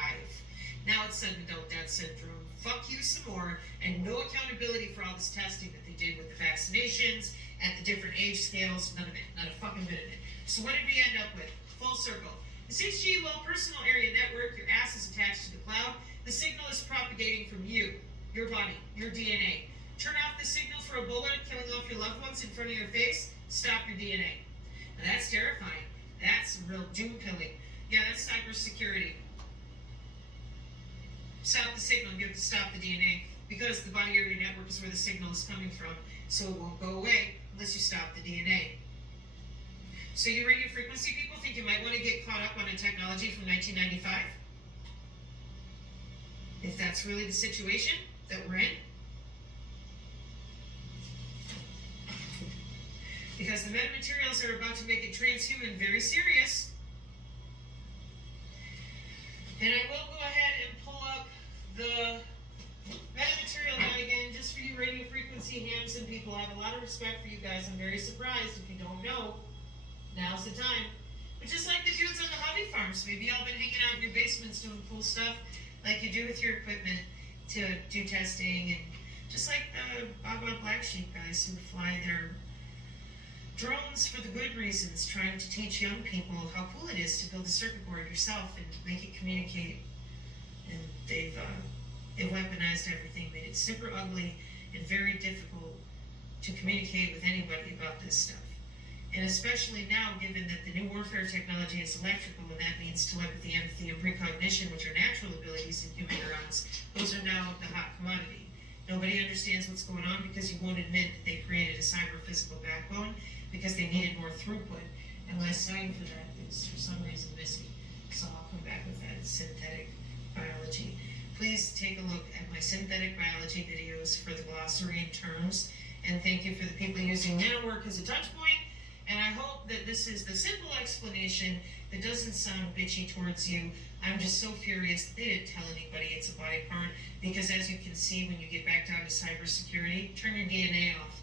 Now it's sudden adult death syndrome. Fuck you some more, and no accountability for all this testing that they did with the vaccinations at the different age scales. None of it. Not a fucking bit of it. So what did we end up with? Full circle. The 6G low personal area network, your ass is attached to the cloud. The signal is propagating from you, your body, your DNA. Turn off the signal for Ebola killing off your loved ones in front of your face. Stop your DNA. Now that's terrifying. That's real doom pilling. Yeah, that's cybersecurity. Stop the signal. You have to stop the DNA because the body area network is where the signal is coming from. So it won't go away unless you stop the DNA. So you radio frequency people think you might want to get caught up on a technology from 1995? If that's really the situation that we're in? Because the metamaterials are about to make it transhuman very serious. And I will go ahead and pull up the metamaterial now again, just for you radio frequency hams and people. I have a lot of respect for you guys. I'm very surprised if you don't know. Now's the time. But just like the dudes on the hobby farms, maybe y'all been hanging out in your basements doing cool stuff like you do with your equipment to do testing, and just like the Baba Black Sheep guys who fly their drones for the good reasons, trying to teach young people how cool it is to build a circuit board yourself and make it communicate. And they've weaponized everything, made it super ugly and very difficult to communicate with anybody about this stuff. And especially now, given that the new warfare technology is electrical, and that means telepathy, empathy, and precognition, which are natural abilities in human neurons, those are now the hot commodity. Nobody understands what's going on because you won't admit that they created a cyber-physical backbone because they needed more throughput. And my sign for that is, for some reason, missing. So I'll come back with that. It's synthetic biology. Please take a look at my synthetic biology videos for the glossary and terms. And thank you for the people using NanoWork as a touch point. And I hope that this is the simple explanation that doesn't sound bitchy towards you. I'm just so furious that they didn't tell anybody it's a body part, because as you can see when you get back down to cybersecurity, turn your DNA off.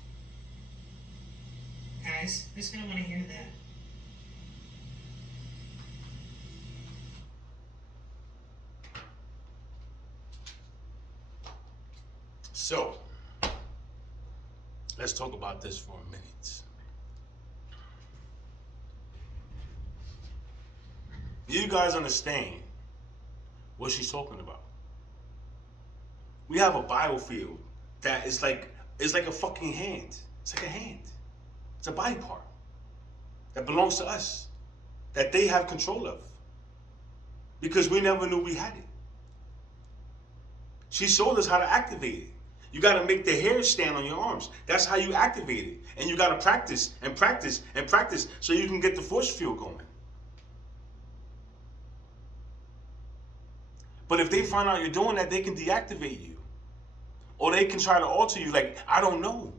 Guys, who's going to want to hear that? So, let's talk about this for a minute. You guys understand what she's talking about? We have a biofield that is like a fucking hand. It's like a hand. It's a body part that belongs to us, that they have control of, because we never knew we had it. She showed us how to activate it. You got to make the hair stand on your arms. That's how you activate it. And you got to practice and practice and practice so you can get the force field going. But if they find out you're doing that, they can deactivate you. Or they can try to alter you. Like, I don't know.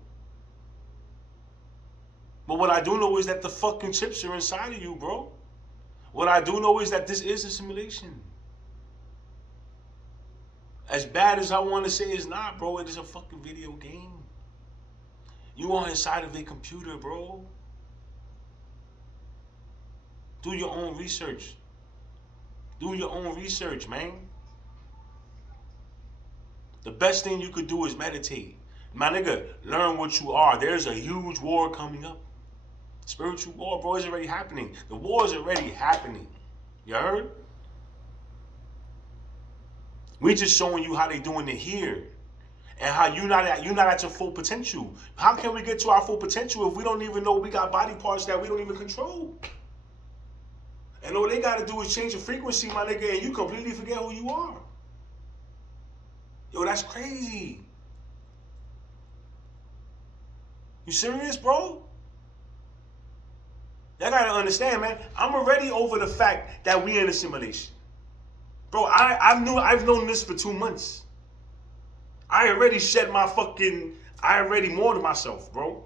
But what I do know is that the fucking chips are inside of you, bro. What I do know is that this is a simulation. As bad as I want to say it's not, bro, it is a fucking video game. You are inside of a computer, bro. Do your own research. Do your own research, man. The best thing you could do is meditate. My nigga, learn what you are. There's a huge war coming up. Spiritual war, bro, is already happening. The war is already happening. You heard? We just showing you how they doing it here. And how you're not at your full potential. How can we get to our full potential if we don't even know we got body parts that we don't even control? And all they got to do is change the frequency, my nigga, and you completely forget who you are. Yo, that's crazy. You serious, bro? Y'all got to understand, man. I'm already over the fact that we in a simulation. Bro, I've known this for 2 months. I already I already mourned myself, bro.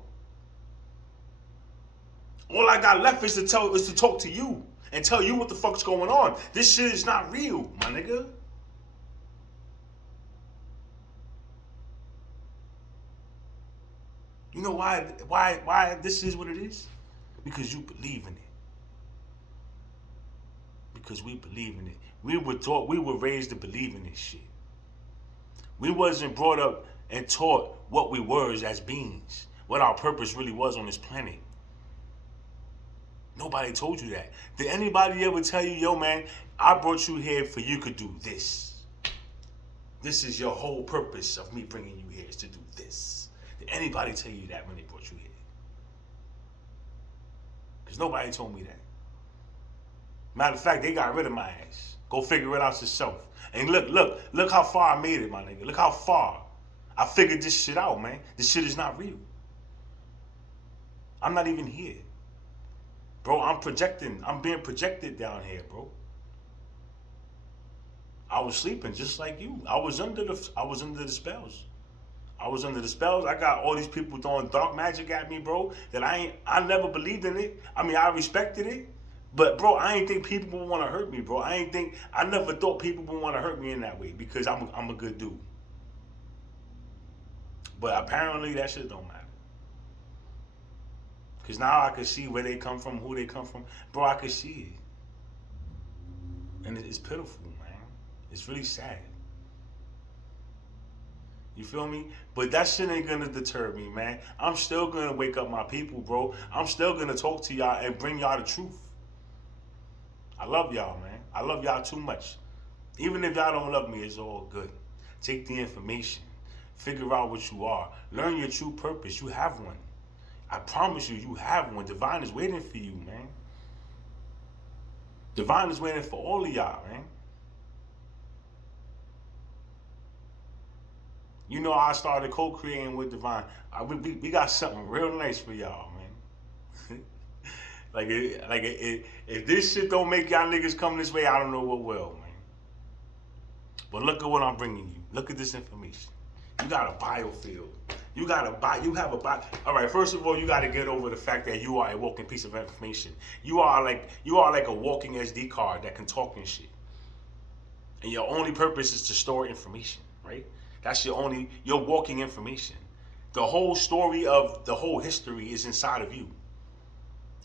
All I got left is to talk to you and tell you what the fuck's going on. This shit is not real, my nigga. You know why this is what it is? Because you believe in it. Because we believe in it. We were raised to believe in this shit. We wasn't brought up and taught what we were as beings, what our purpose really was on this planet. Nobody told you that. Did anybody ever tell you, yo, man, I brought you here for you could do this? This is your whole purpose of me bringing you here is to do this. Did anybody tell you that when they brought you here? Because nobody told me that. Matter of fact, they got rid of my ass. Go figure it out yourself. And look how far I made it, my nigga. Look how far. I figured this shit out, man. This shit is not real. I'm not even here. Bro, I'm being projected down here, bro. I was sleeping just like you. I was under the spells. I was under the spells. I got all these people throwing dark magic at me, bro, that I never believed in it. I mean, I respected it. But bro, I ain't think people would want to hurt me, bro. I never thought people would want to hurt me in that way because I'm a good dude. But apparently that shit don't matter. Because now I can see where they come from, who they come from. Bro, I can see it. And it's pitiful, man. It's really sad. You feel me? But that shit ain't gonna deter me, man. I'm still gonna wake up my people, bro. I'm still gonna talk to y'all and bring y'all the truth. I love y'all, man. I love y'all too much. Even if y'all don't love me, it's all good. Take the information. Figure out what you are. Learn your true purpose. You have one. I promise you, you have one. Divine is waiting for you, man. Divine is waiting for all of y'all, man. You know, I started co-creating with Divine. We got something real nice for y'all, man. If this shit don't make y'all niggas come this way, I don't know what will, man. But look at what I'm bringing you. Look at this information. You got a biofield. You have a bio. All right, first of all, you got to get over the fact that you are a walking piece of information. You are like a walking SD card that can talk and shit. And your only purpose is to store information, right? That's your walking information. The whole story of the whole history is inside of you.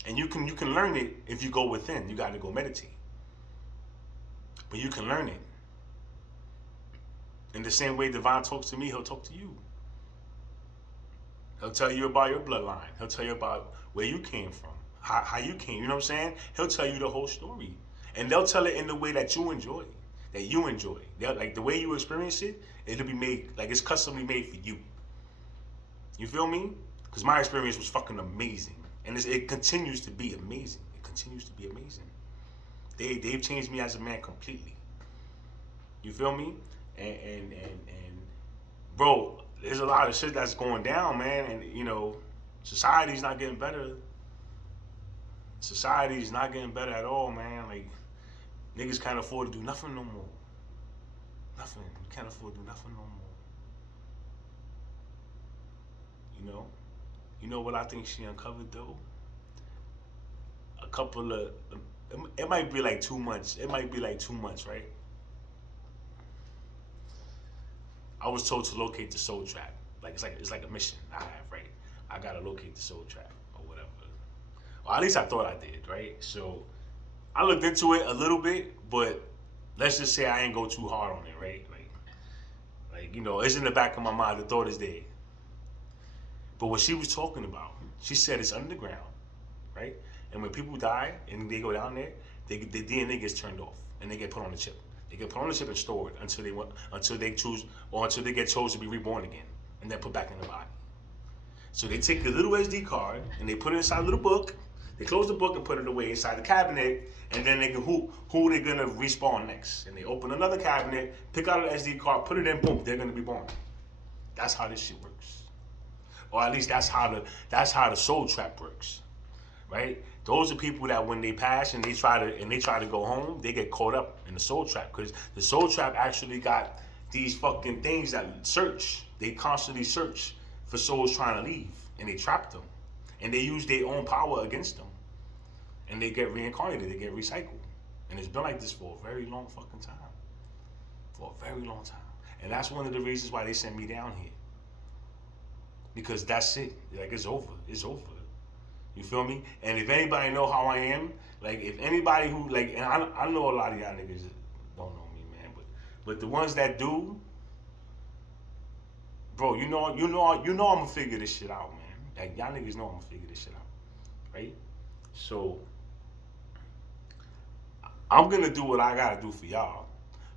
And you can learn it if you go within. You got to go meditate. But you can learn it. In the same way Divine talks to me, he'll talk to you. He'll tell you about your bloodline. He'll tell you about where you came from, how you came. You know what I'm saying? He'll tell you the whole story. And they'll tell it in the way that you enjoy. Like the way you experience it, it'll be made, like it's customly made for you. You feel me? Because my experience was fucking amazing. And it continues to be amazing. It continues to be amazing. They've changed me as a man completely. You feel me? And bro, there's a lot of shit that's going down, man. And you know, society's not getting better. Society's not getting better at all, man. Like niggas can't afford to do nothing no more. Nothing. You can't afford to do nothing no more. You know what I think she uncovered though? A couple of, it might be like 2 months. It might be like 2 months, right? I was told to locate the soul trap. Like it's like a mission I have, right? I gotta locate the soul trap or whatever. Well, at least I thought I did, right? So I looked into it a little bit, but let's just say I ain't go too hard on it, right? Like you know, it's in the back of my mind. The thought is there. But what she was talking about, she said it's underground, right? And when people die and they go down there, the DNA gets turned off and they get put on a chip. They get put on a chip and stored until they choose or until they get chosen to be reborn again and then put back in the body. So they take the little SD card and they put it inside a little book. They close the book and put it away inside the cabinet, and then they can who they're gonna respawn next. And they open another cabinet, pick out an SD card, put it in, boom, they're gonna be born. That's how this shit works. Or at least that's how the soul trap works. Right? Those are people that when they pass and they try to go home, they get caught up in the soul trap. Because the soul trap actually got these fucking things that search. They constantly search for souls trying to leave. And they trap them. And they use their own power against them. And they get reincarnated, they get recycled. And it's been like this for a very long fucking time. For a very long time. And that's one of the reasons why they sent me down here. Because that's it. Like, it's over. It's over. You feel me? And if anybody know how I am, like, if anybody who, like, and I know a lot of y'all niggas don't know me, man, but the ones that do, bro, you know I'm gonna figure this shit out, man. Like, y'all niggas know I'm gonna figure this shit out, right? So, I'm gonna do what I gotta do for y'all,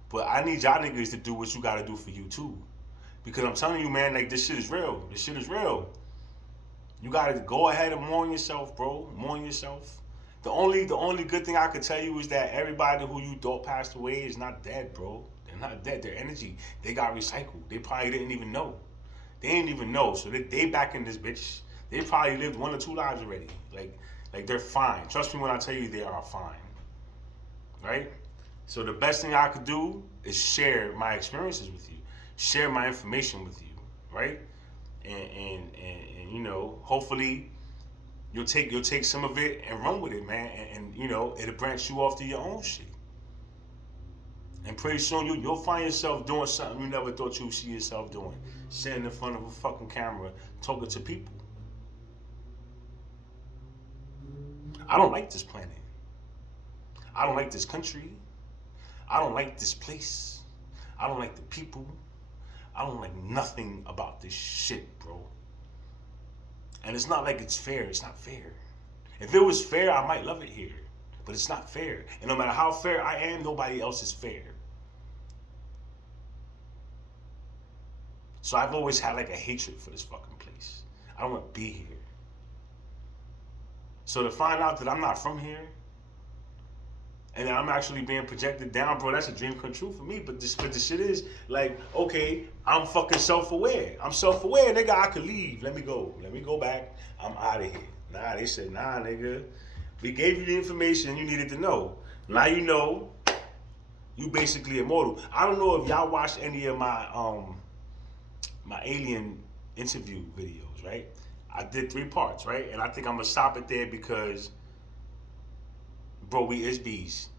but I need y'all niggas to do what you gotta do for you too. Because I'm telling you, man, like, this shit is real. This shit is real. You gotta go ahead and mourn yourself, bro. Mourn yourself. The only good thing I could tell you is that everybody who you thought passed away is not dead, bro. They're not dead. Their energy, they got recycled. They probably didn't even know. They didn't even know. So they back in this bitch. They probably lived 1 or 2 lives already. Like they're fine. Trust me when I tell you they are fine. Right? So the best thing I could do is share my experiences with you. Share my information with you. Right? And you know, hopefully you'll take some of it and run with it, man. And you know, it'll branch you off to your own shit. And pretty soon you'll find yourself doing something you never thought you'd see yourself doing. Sitting in front of a fucking camera, talking to people. I don't like this planet. I don't like this country. I don't like this place. I don't like the people. I don't like nothing about this shit, bro. And it's not like it's fair. It's not fair. If it was fair, I might love it here. But it's not fair. And no matter how fair I am, nobody else is fair. So I've always had like a hatred for this fucking place. I don't want to be here. So to find out that I'm not from here, and that I'm actually being projected down, bro, that's a dream come true for me. But the shit is, like, okay, I'm fucking self-aware. I'm self-aware, nigga, I could leave. Let me go. Let me go back. I'm out of here. Nah, they said, nah, nigga. We gave you the information you needed to know. Now you know you basically immortal. I don't know if y'all watched any of my my alien interview videos, right? I did 3 parts, right? And I think I'm gonna stop it there because, bro, we ISBs.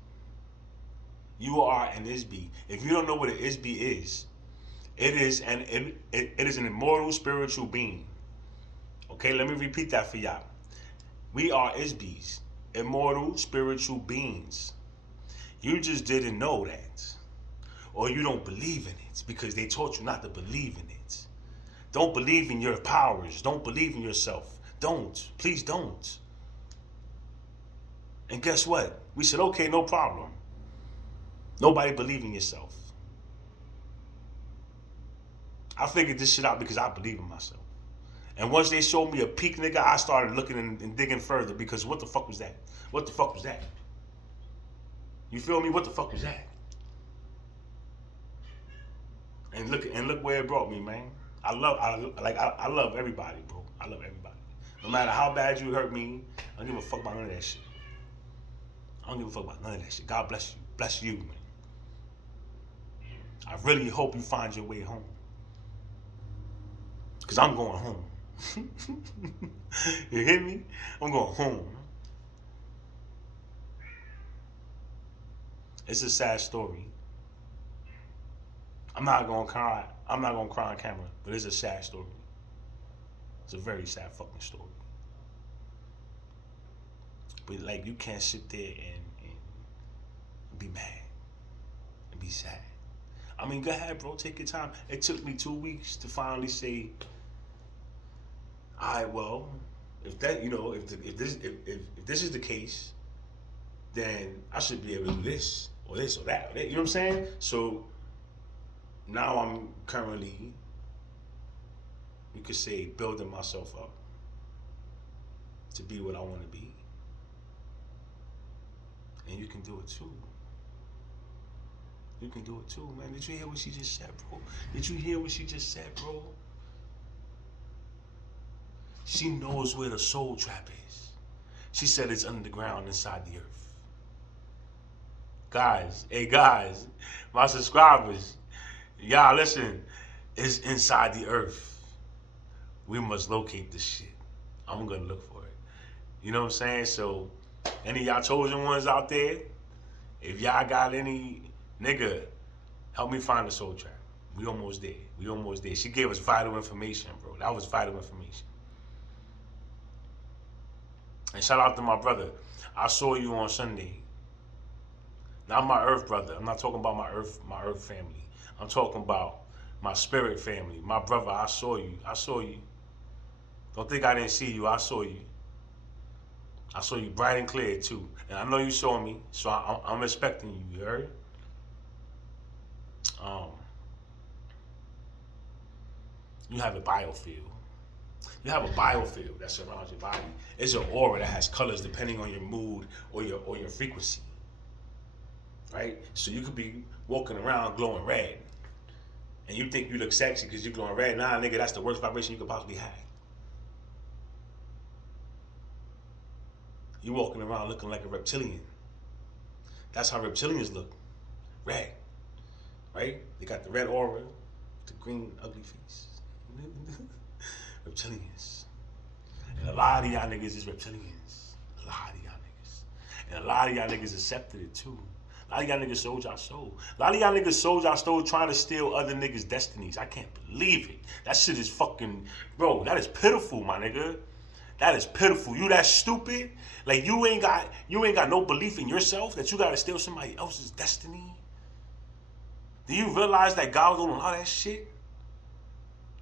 You are an ISB. If you don't know what an ISB is, it is an immortal spiritual being. Okay, let me repeat that for y'all. We are ISBs, immortal spiritual beings. You just didn't know that. Or you don't believe in it because they taught you not to believe in it. Don't believe in your powers. Don't believe in yourself. Don't. Please don't. And guess what? We said, okay, no problem. Nobody believe in yourself. I figured this shit out because I believe in myself. And once they showed me a peak, nigga, I started looking and digging further because what the fuck was that? What the fuck was that? You feel me? What the fuck was that? And look where it brought me, man. I love everybody, bro. I love everybody. No matter how bad you hurt me, I don't give a fuck about none of that shit. I don't give a fuck about none of that shit. God bless you. Bless you, man. I really hope you find your way home. Because I'm going home. You hear me? I'm going home. It's a sad story. I'm not gonna cry on camera, but it's a sad story. It's a very sad fucking story. But like, you can't sit there and be mad and be sad. I mean, go ahead, bro, take your time. It took me 2 weeks to finally say, all right, well, if that, if this is the case, then I should be able to do this or this or that. You know what I'm saying? So now I'm currently, you could say, building myself up to be what I want to be. And you can do it too. You can do it too, man. Did you hear what she just said, bro? Did you hear what she just said, bro? She knows where the soul trap is. She said it's underground inside the earth. Guys, hey guys, my subscribers, y'all listen, it's inside the earth. We must locate this shit. I'm gonna look for it. You know what I'm saying? So, any of y'all chosen ones out there, if y'all got any, nigga, help me find the soul trap. We almost there. We almost there. She gave us vital information, bro. That was vital information. And shout out to my brother. I saw you on Sunday. Not my earth brother. I'm not talking about my earth family. I'm talking about my spirit family. My brother, I saw you. I saw you. Don't think I didn't see you. I saw you. I saw you bright and clear too. And I know you saw me, so I'm respecting you, you heard? You have a biofield. You have a biofield that surrounds your body. It's an aura that has colors depending on your mood or your frequency. Right? So you could be walking around glowing red. And you think you look sexy because you're glowing red. Nah, nigga, that's the worst vibration you could possibly have. You walking around looking like a reptilian. That's how reptilians look. Red. Right? They got the red aura, the green ugly face. Reptilians. And a lot of y'all niggas is reptilians. A lot of y'all niggas. And a lot of y'all niggas accepted it too. A lot of y'all niggas sold y'all soul. A lot of y'all niggas sold y'all soul trying to steal other niggas' destinies. I can't believe it. That shit is fucking, bro, that is pitiful, my nigga. That is pitiful. You that stupid? Like you ain't got no belief in yourself that you gotta steal somebody else's destiny? Do you realize that God don't allow that shit?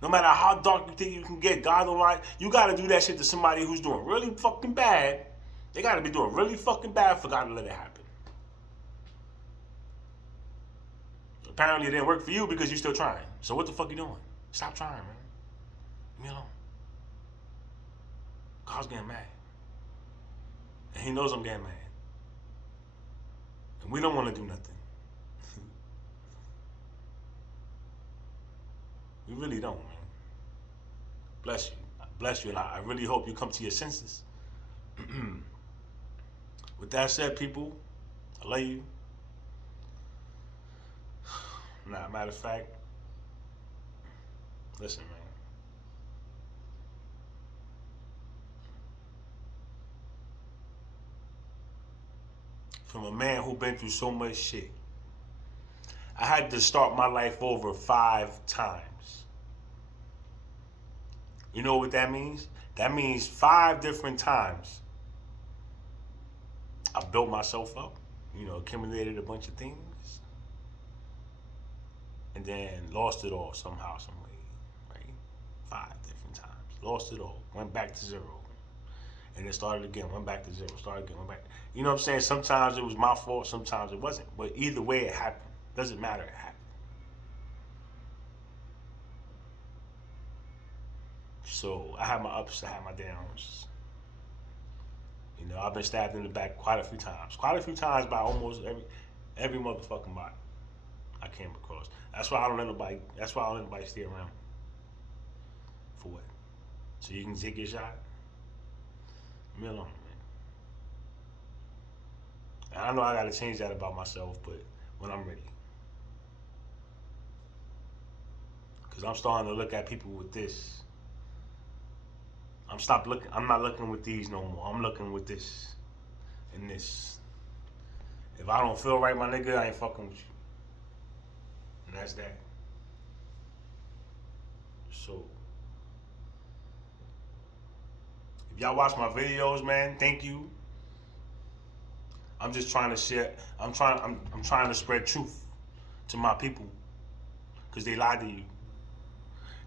No matter how dark you think you can get, God don't allow it. You gotta do that shit to somebody who's doing really fucking bad. They gotta be doing really fucking bad for God to let it happen. Apparently it didn't work for you because you're still trying. So what the fuck you doing? Stop trying, man. Leave me alone. God's getting mad. And he knows I'm getting mad. And we don't want to do nothing. We really don't, man. Bless you. Bless you. And I really hope you come to your senses. With that said, people, I love you. Nah, matter of fact, listen, man. From a man who been through so much shit. I had to start my life over 5 times. You know what that means? That means 5 different times I built myself up, accumulated a bunch of things, and then lost it all somehow, some way, right? 5 different times. Lost it all. Went back to 0. And then started again, went back to 0, started again, went back. You know what I'm saying? Sometimes it was my fault, sometimes it wasn't. But either way it happened. Doesn't matter, it happened. So I had my ups, I had my downs. I've been stabbed in the back quite a few times. Quite a few times by almost every motherfucking body I came across. That's why I don't let nobody stay around. For what? So you can take your shot? Leave me alone, man. And I know I gotta change that about myself, but when I'm ready. Cause I'm starting to look at people with this. I'm not looking with these no more. I'm looking with this and this. If I don't feel right, my nigga, I ain't fucking with you. And that's that. So, if y'all watch my videos, man, thank you. I'm just trying to share. I'm trying to spread truth to my people. Cause they lied to you.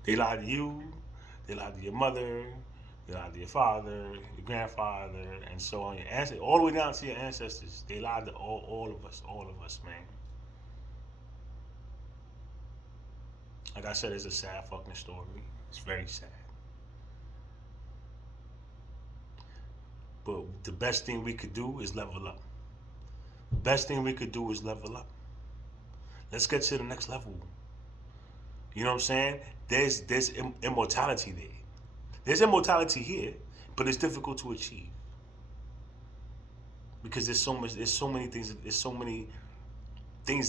They lied to you. They lied to your mother. They lied to your father, your grandfather, and so on. Your ancestors, all the way down to your ancestors. They lied to all of us, man. Like I said, it's a sad fucking story. It's very sad. But the best thing we could do is level up. The best thing we could do is level up. Let's get to the next level. You know what I'm saying? There's immortality there. There's immortality here, but it's difficult to achieve. Because there's so many things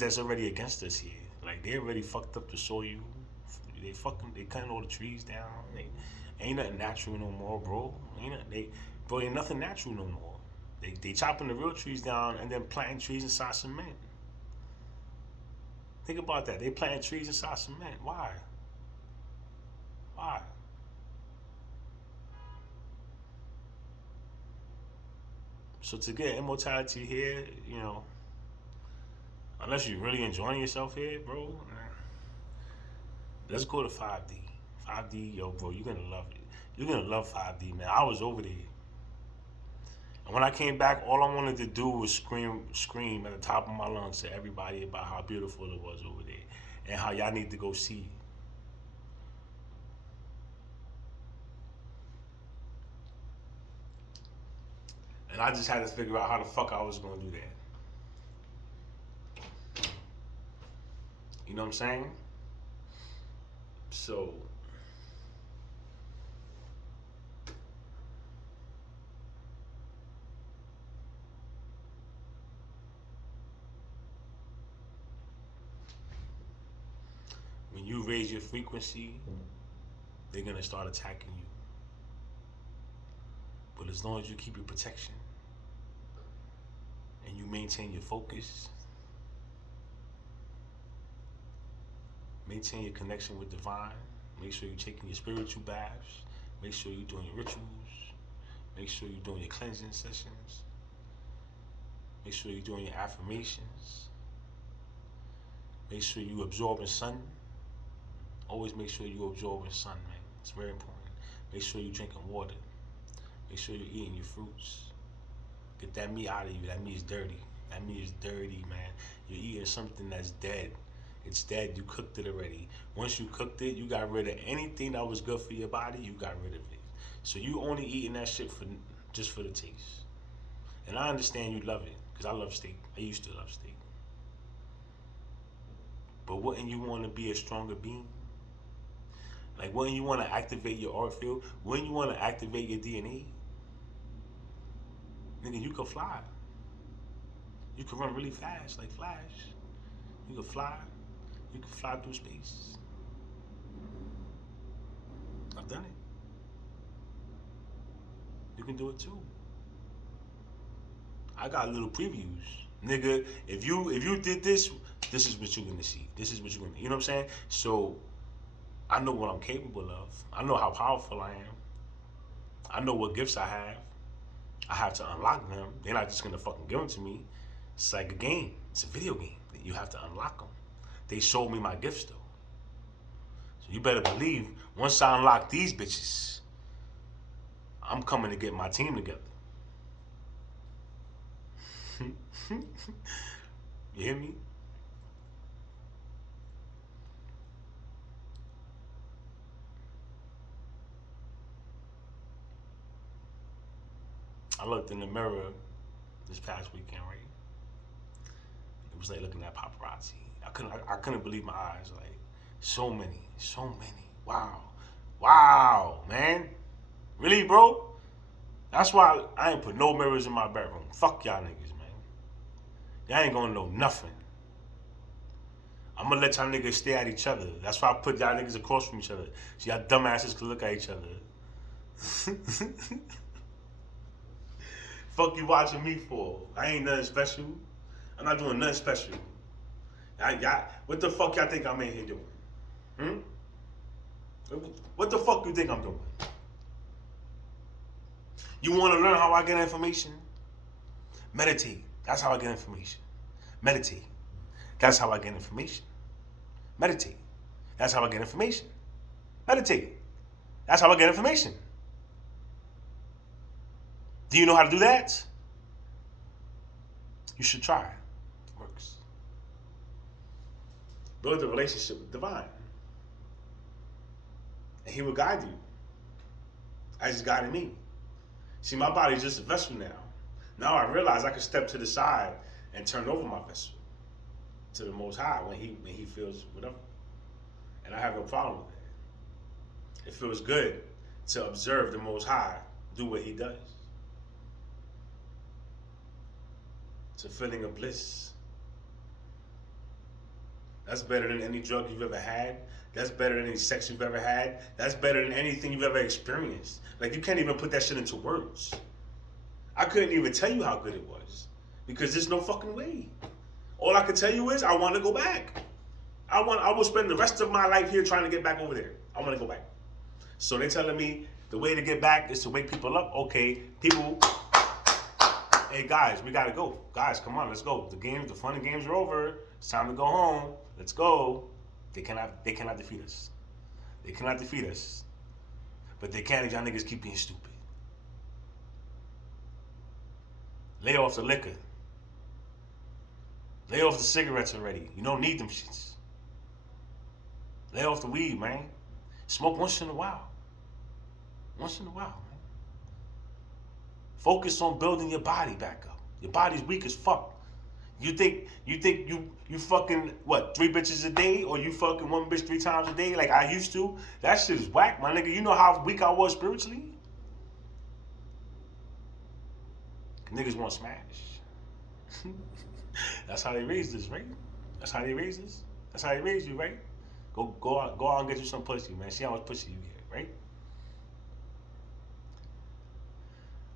that's already against us here. Like they already fucked up the soil. They cutting all the trees down. Ain't nothing natural no more, bro. Ain't nothing natural no more. They chopping the real trees down and then planting trees inside cement. Think about that. They planting trees inside cement. Why? Why? So to get immortality here, unless you're really enjoying yourself here, bro, let's go to 5D. 5D, yo, bro, you're gonna love it. You're gonna love 5D, man. I was over there. And when I came back, all I wanted to do was scream at the top of my lungs to everybody about how beautiful it was over there and how y'all need to go see it. And I just had to figure out how the fuck I was gonna do that. You know what I'm saying? So when you raise your frequency, they're gonna start attacking you. But as long as you keep your protection and you maintain your focus, maintain your connection with divine, make sure you're taking your spiritual baths, make sure you're doing your rituals, make sure you're doing your cleansing sessions, make sure you're doing your affirmations, make sure you're absorbing sun. Always make sure you're absorbing sun, man. It's very important. Make sure you're drinking water. Make sure you're eating your fruits. Get that meat out of you. That meat is dirty. That meat is dirty, man. You're eating something that's dead. It's dead. You cooked it already. Once you cooked it, you got rid of anything that was good for your body. You got rid of it. So you only eating that shit just for the taste. And I understand you love it because I love steak. I used to love steak. But wouldn't you want to be a stronger being? Like, wouldn't you want to activate your aura field? Wouldn't you want to activate your DNA? Nigga, you could fly. You could run really fast, like Flash. You could fly. You could fly through space. I've done it. You can do it too. I got little previews. Nigga, if you did this is what you're gonna see. This is what you're gonna, you know what I'm saying? So I know what I'm capable of. I know how powerful I am. I know what gifts I have. I have to unlock them. They're not just gonna fucking give them to me. It's like a game. It's a video game. You have to unlock them. They showed me my gifts though. So you better believe once I unlock these bitches, I'm coming to get my team together. You hear me? I looked in the mirror this past weekend, right? It was like looking at paparazzi. I couldn't believe my eyes. Like, so many. Wow, man. Really, bro? That's why I ain't put no mirrors in my bedroom. Fuck y'all niggas, man. Y'all ain't gonna know nothing. I'm gonna let y'all niggas stare at each other. That's why I put y'all niggas across from each other. So y'all dumbasses can look at each other. Fuck you watching me for? I ain't nothing special. I'm not doing nothing special. What the fuck y'all think I'm in here doing? What the fuck you think I'm doing? You want to learn how I get information? Meditate. That's how I get information. Meditate. That's how I get information. Meditate. That's how I get information. Meditate. That's how I get information. Do you know how to do that? You should try. It works. Build a relationship with divine. And he will guide you. As he's guiding me. See, my body's just a vessel now. Now I realize I can step to the side and turn over my vessel to the Most High when he feels whatever. And I have no problem with that. It feels good to observe the Most High do what he does. It's a feeling of bliss. That's better than any drug you've ever had. That's better than any sex you've ever had. That's better than anything you've ever experienced. Like, you can't even put that shit into words. I couldn't even tell you how good it was because there's no fucking way. All I can tell you is I want to go back. I will spend the rest of my life here trying to get back over there. I want to go back. So they're telling me the way to get back is to wake people up. Okay, people. Hey guys, we gotta go. Guys, come on, let's go. The fun and games are over. It's time to go home. Let's go. They cannot defeat us. They cannot defeat us. But they can't if y'all niggas keep being stupid. Lay off the liquor. Lay off the cigarettes already. You don't need them shits. Lay off the weed, man. Smoke once in a while. Once in a while, man. Focus on building your body back up. Your body's weak as fuck. You think you fucking what, 3 bitches a day, or you fucking 1 bitch 3 times a day like I used to? That shit is whack, my nigga. You know how weak I was spiritually? Niggas want smash. That's how they raised us, right? That's how they raised us. That's how they raised you, right? Go out and get you some pussy, man. See how much pussy you get, right?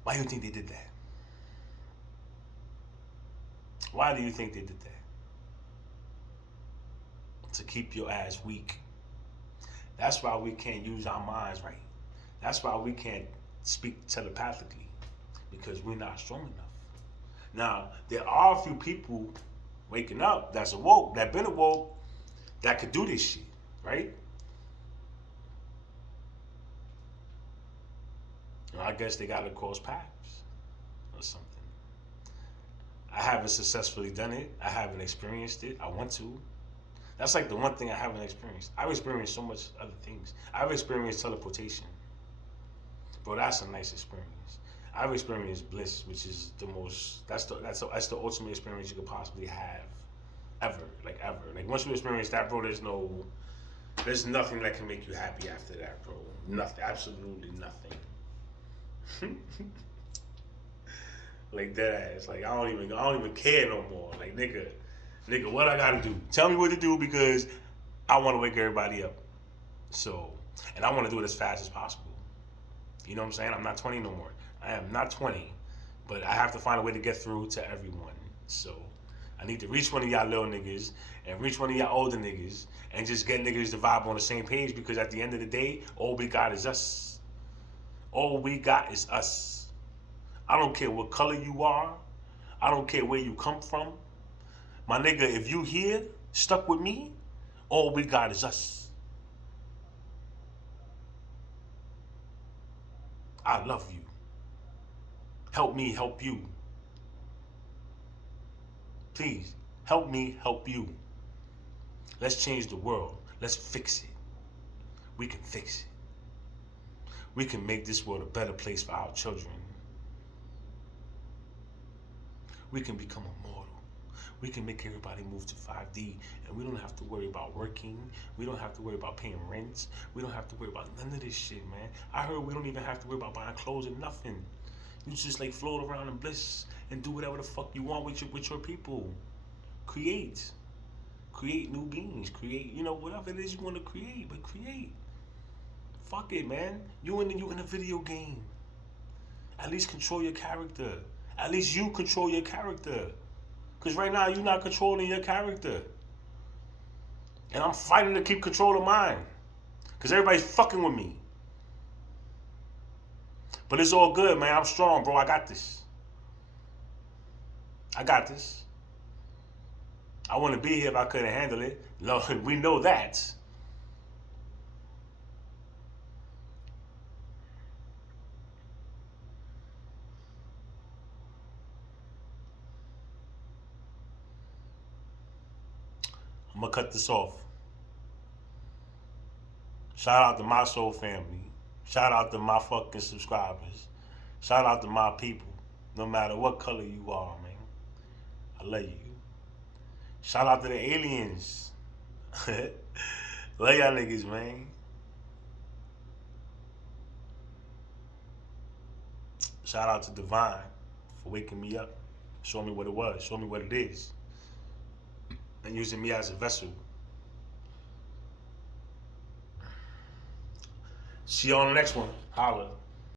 Why do you think they did that? Why do you think they did that? To keep your ass weak. That's why we can't use our minds right. That's why we can't speak telepathically. Because we're not strong enough. Now, there are a few people waking up that's awoke, that been awoke, that could do this shit, right? You know, I guess they gotta cross paths or something. I haven't successfully done it. I haven't experienced it. I want to. That's like the one thing I haven't experienced. I've experienced so much other things. I've experienced teleportation. Bro, that's a nice experience. I've experienced bliss, which is the most, that's the ultimate experience you could possibly have. Ever. Like once you experience that, bro, there's nothing that can make you happy after that, bro. Nothing. Absolutely nothing. Like that ass. Like I don't even care no more. Like nigga, what I gotta do? Tell me what to do because I wanna wake everybody up. So, and I wanna do it as fast as possible. You know what I'm saying? I'm not 20 no more. I am not 20, but I have to find a way to get through to everyone. So I need to reach one of y'all little niggas and reach one of y'all older niggas and just get niggas to vibe on the same page because at the end of the day, all we got is us. All we got is us. I don't care what color you are. I don't care where you come from. My nigga, if you here, stuck with me, all we got is us. I love you. Help me help you. Please, help me help you. Let's change the world. Let's fix it. We can fix it. We can make this world a better place for our children. We can become immortal. We can make everybody move to 5D, and we don't have to worry about working. We don't have to worry about paying rent. We don't have to worry about none of this shit, man. I heard we don't even have to worry about buying clothes and nothing. You just like float around in bliss and do whatever the fuck you want with your people. Create new beings. Create, whatever it is you want to create, but create. Fuck it, man. You in a video game. At least control your character. At least you control your character. Because right now you're not controlling your character. And I'm fighting to keep control of mine. Because everybody's fucking with me. But it's all good, man. I'm strong, bro. I got this. I got this. I wouldn't be here if I couldn't handle it. Lord, we know that. I'm gonna cut this off. Shout out to my soul family. Shout out to my fucking subscribers. Shout out to my people. No matter what color you are, man. I love you. Shout out to the aliens. Love y'all niggas, man. Shout out to Divine for waking me up. Showing me what it was. Showing me what it is. And using me as a vessel. See you on the next one. Holla.